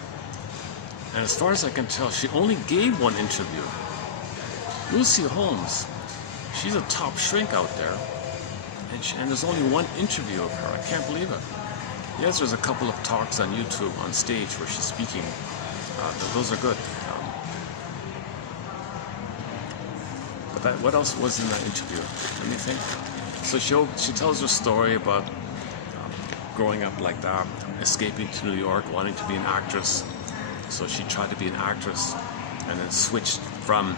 And as far as I can tell, she only gave one interview. Lucy Holmes. She's a top shrink out there, and there's only one interview of her. I can't believe it. Yes, there's a couple of talks on YouTube on stage where she's speaking. Those are good. But what else was in that interview? Let me think. So she tells her story about growing up like that, escaping to New York, wanting to be an actress. So she tried to be an actress, and then switched from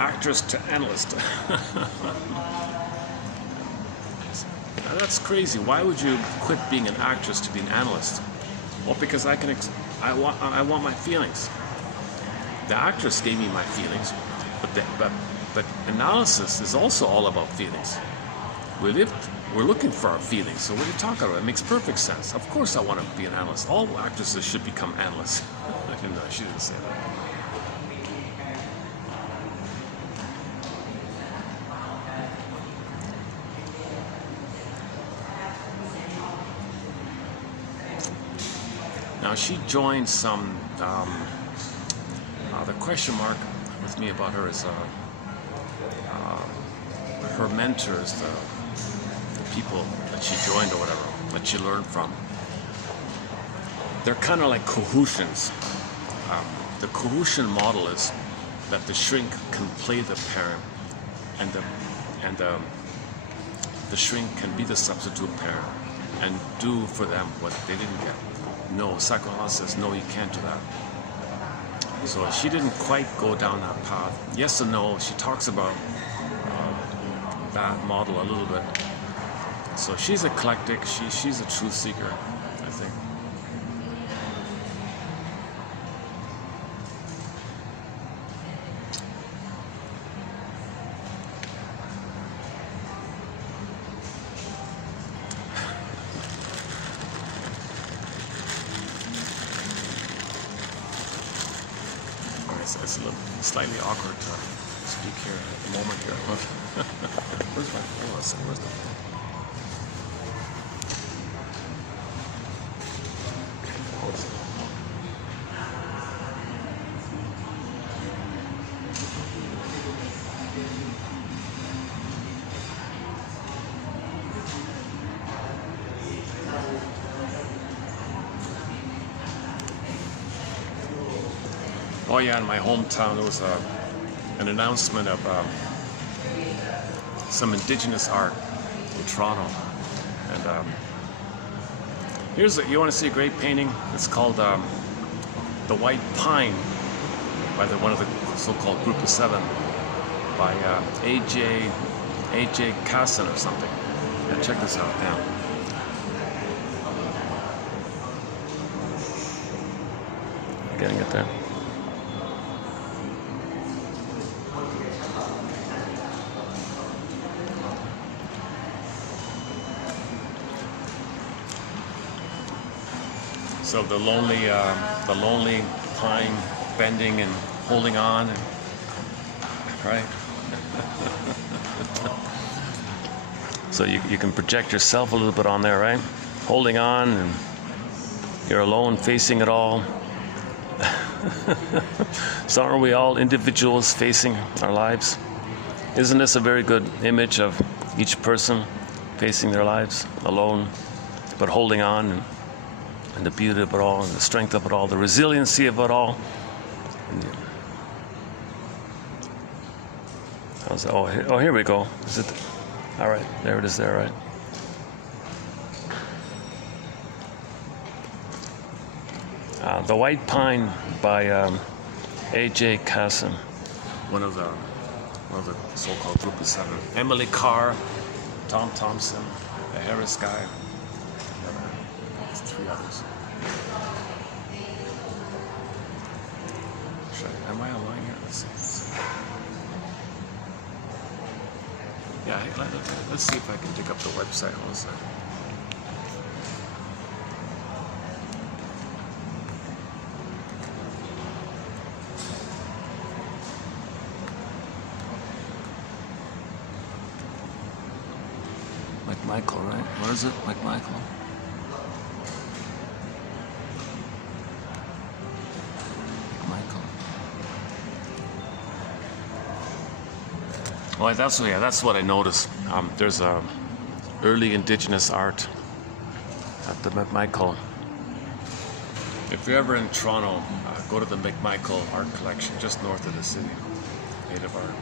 actress to analyst. Now that's crazy. Why would you quit being an actress to be an analyst? Well, because I want my feelings. The actress gave me my feelings, but analysis is also all about feelings. We're looking for our feelings. So what are you talking about? It makes perfect sense. Of course, I want to be an analyst. All actresses should become analysts. No, she didn't say that. Now she joined some, the question mark with me about her is her mentors, the people that she joined or whatever, that she learned from. They're kind of like Cahutians. The Cahusian model is that the shrink can play the parent, and the shrink can be the substitute parent and do for them what they didn't get. No, psychoanalysis says, no, you can't do that. So she didn't quite go down that path. Yes and no, she talks about that model a little bit. So she's eclectic, she's a truth seeker, I think. It's a little slightly awkward to speak here at the moment here. Where's my phone? Where's the phone? Oh yeah, in my hometown there was an announcement of some indigenous art in Toronto. And you want to see a great painting? It's called The White Pine by one of the so-called Group of Seven by A.J. Casson or something. Yeah, check this out now. Getting it there. So the lonely pine bending and holding on, and, right? So you can project yourself a little bit on there, right? Holding on, and you're alone, facing it all. So aren't we all individuals facing our lives? Isn't this a very good image of each person facing their lives alone, but holding on, and the beauty of it all, and the strength of it all, the resiliency of it all? Oh, here we go. Is it? All right, there it is there, right? The White Pine by A.J. Casson, one of the so-called Group of Seven. Emily Carr, Tom Thompson, the Harris guy, three others. Am I online here? Let's see. Yeah, let's see if I can dig up the website. Hold on a second. McMichael, right? Where is it? McMichael. Well, that's what I noticed. There's early indigenous art at the McMichael. If you're ever in Toronto, go to the McMichael Art Collection, just north of the city. Native art.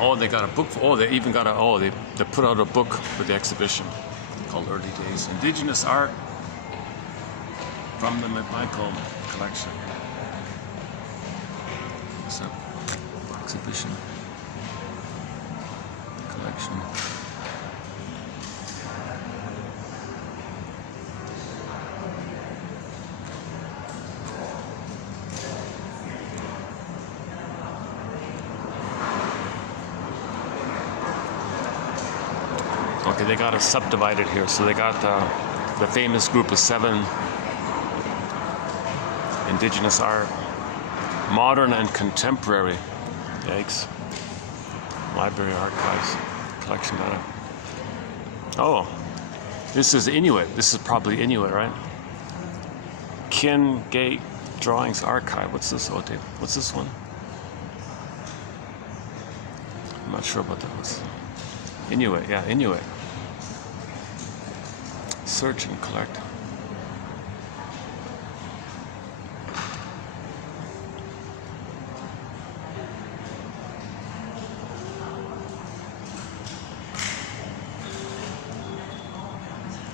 Oh, they got a book. They even got they put out a book for the exhibition called Early Days. Indigenous Art from the McMichael collection. What's up? Exhibition. Collection. Okay, they got it subdivided here. So they got the famous Group of Seven, indigenous art, modern and contemporary. Yikes. Library archives, collection data. Oh, this is Inuit. This is probably Inuit, right? Kin Gate Drawings Archive. What's this? Oh, Dave. What's this one? I'm not sure about that. What's Inuit? Yeah, Inuit. Search and collect.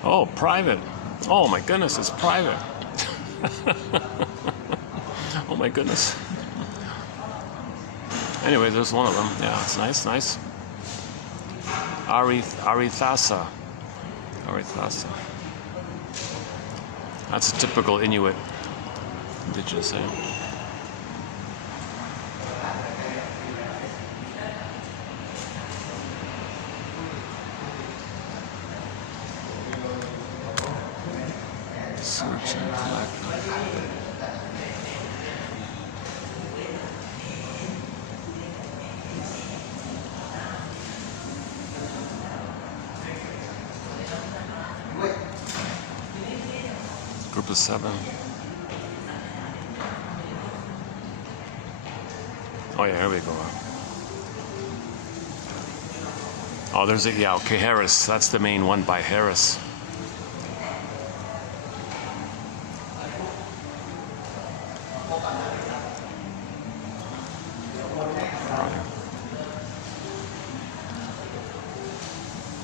Oh, private. Oh my goodness, it's private. Oh my goodness. Anyway, there's one of them. Yeah, it's nice. Arithasa. That's a typical Inuit, indigenous name. Search and collect. Group of Seven. Oh yeah, here we go. Oh, there's a, yeah, okay, Harris. That's the main one by Harris.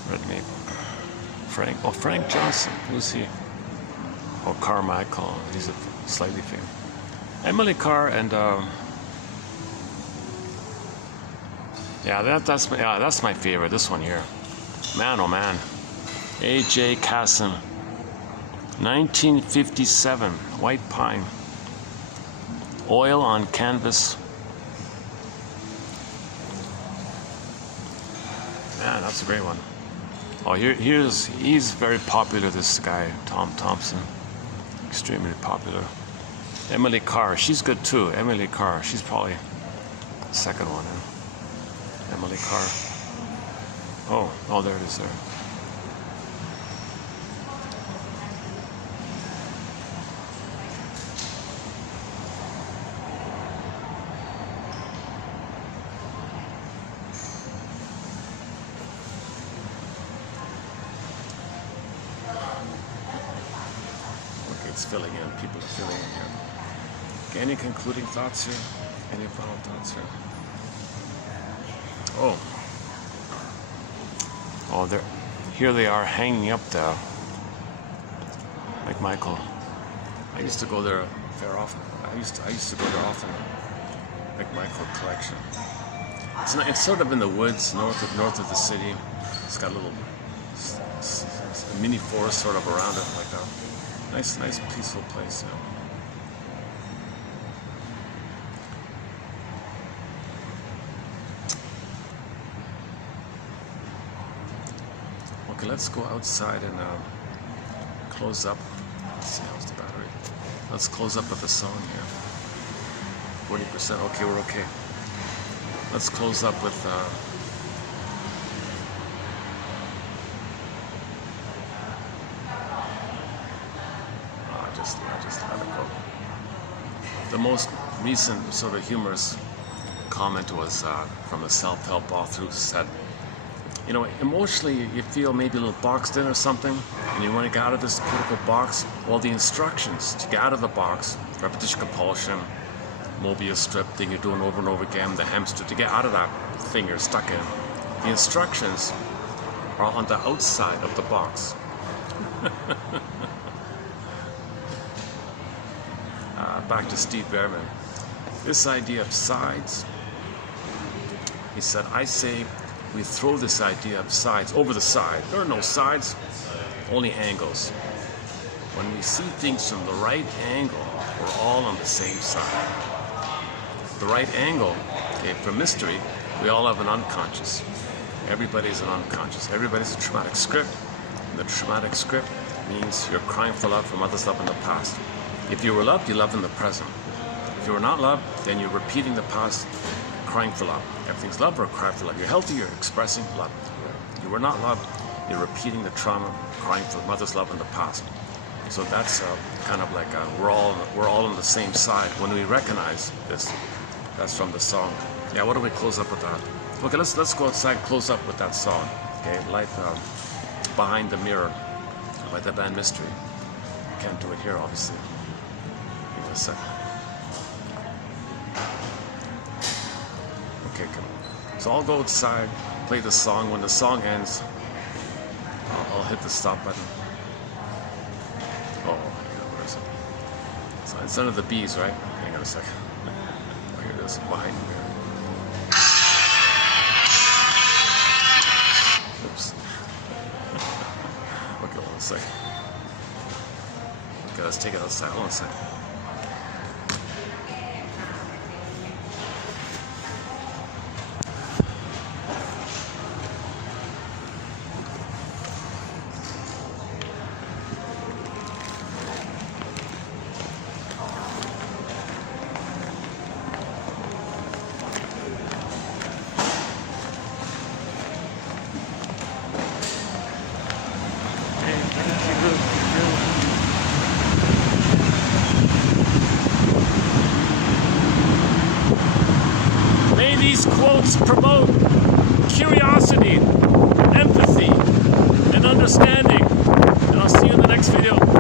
Red Maple. Frank Johnson. Who's he? Oh, Carmichael. He's a slightly famous. Emily Carr and yeah, that's my favorite. This one here, man, oh man, A.J. Casson, 1957, white pine, oil on canvas. Man, that's a great one. Oh, he's very popular. This guy, Tom Thompson, extremely popular. Emily Carr, she's good too. Emily Carr, she's probably the second one. Emily Carr. Oh, there it is there. Okay, it's filling in. People are filling in here. Okay, any concluding thoughts here? Any final thoughts here? Oh, here they are hanging up the McMichael. I used to go there fair often. I used to go there often. McMichael collection. It's sort of in the woods north of the city. It's got a little a mini forest sort of around it, like a nice peaceful place, you know. Okay, let's go outside and close up. Let's see, how's the battery? Let's close up with the song here. 40%. Okay, we're okay. Let's close up with. Just let it go. The most recent sort of humorous comment was from a self-help author who said, you know, emotionally you feel maybe a little boxed in or something, and you want to get out of this critical box. Well, the instructions to get out of the box, repetition, compulsion, Mobius strip thing you're doing over and over again, the hamster, to get out of that thing you're stuck in, the instructions are on the outside of the box. Back to Steve Behrman. This idea of sides, he said, I say we throw this idea of sides over the side. There are no sides, only angles. When we see things from the right angle, we're all on the same side. The right angle, okay, for mystery, we all have an unconscious. Everybody's an unconscious. Everybody's a traumatic script. And the traumatic script means you're crying for love from others' love in the past. If you were loved, you love in the present. If you were not loved, then you're repeating the past, crying for love. Everything's love or cry for love. You're healthy, you're expressing love. You were not loved, you're repeating the trauma, crying for mother's love in the past. So that's kind of like we're all on the same side. When we recognize this, that's from the song. Yeah, why don't we close up with that? Okay, let's go outside and close up with that song. Okay, Life Behind the Mirror by the band Mystery. Can't do it here, obviously. Give me a second. Okay, come on. So I'll go outside, play the song. When the song ends, I'll hit the stop button. Oh, where is it? So it's under the bees, right? Hang on a second. Oh, here it is, behind the mirror. Oops. Okay, hold on a second. Okay, let's take it outside. Hold on a second. these quotes promote curiosity, empathy, and understanding. And I'll see you in the next video.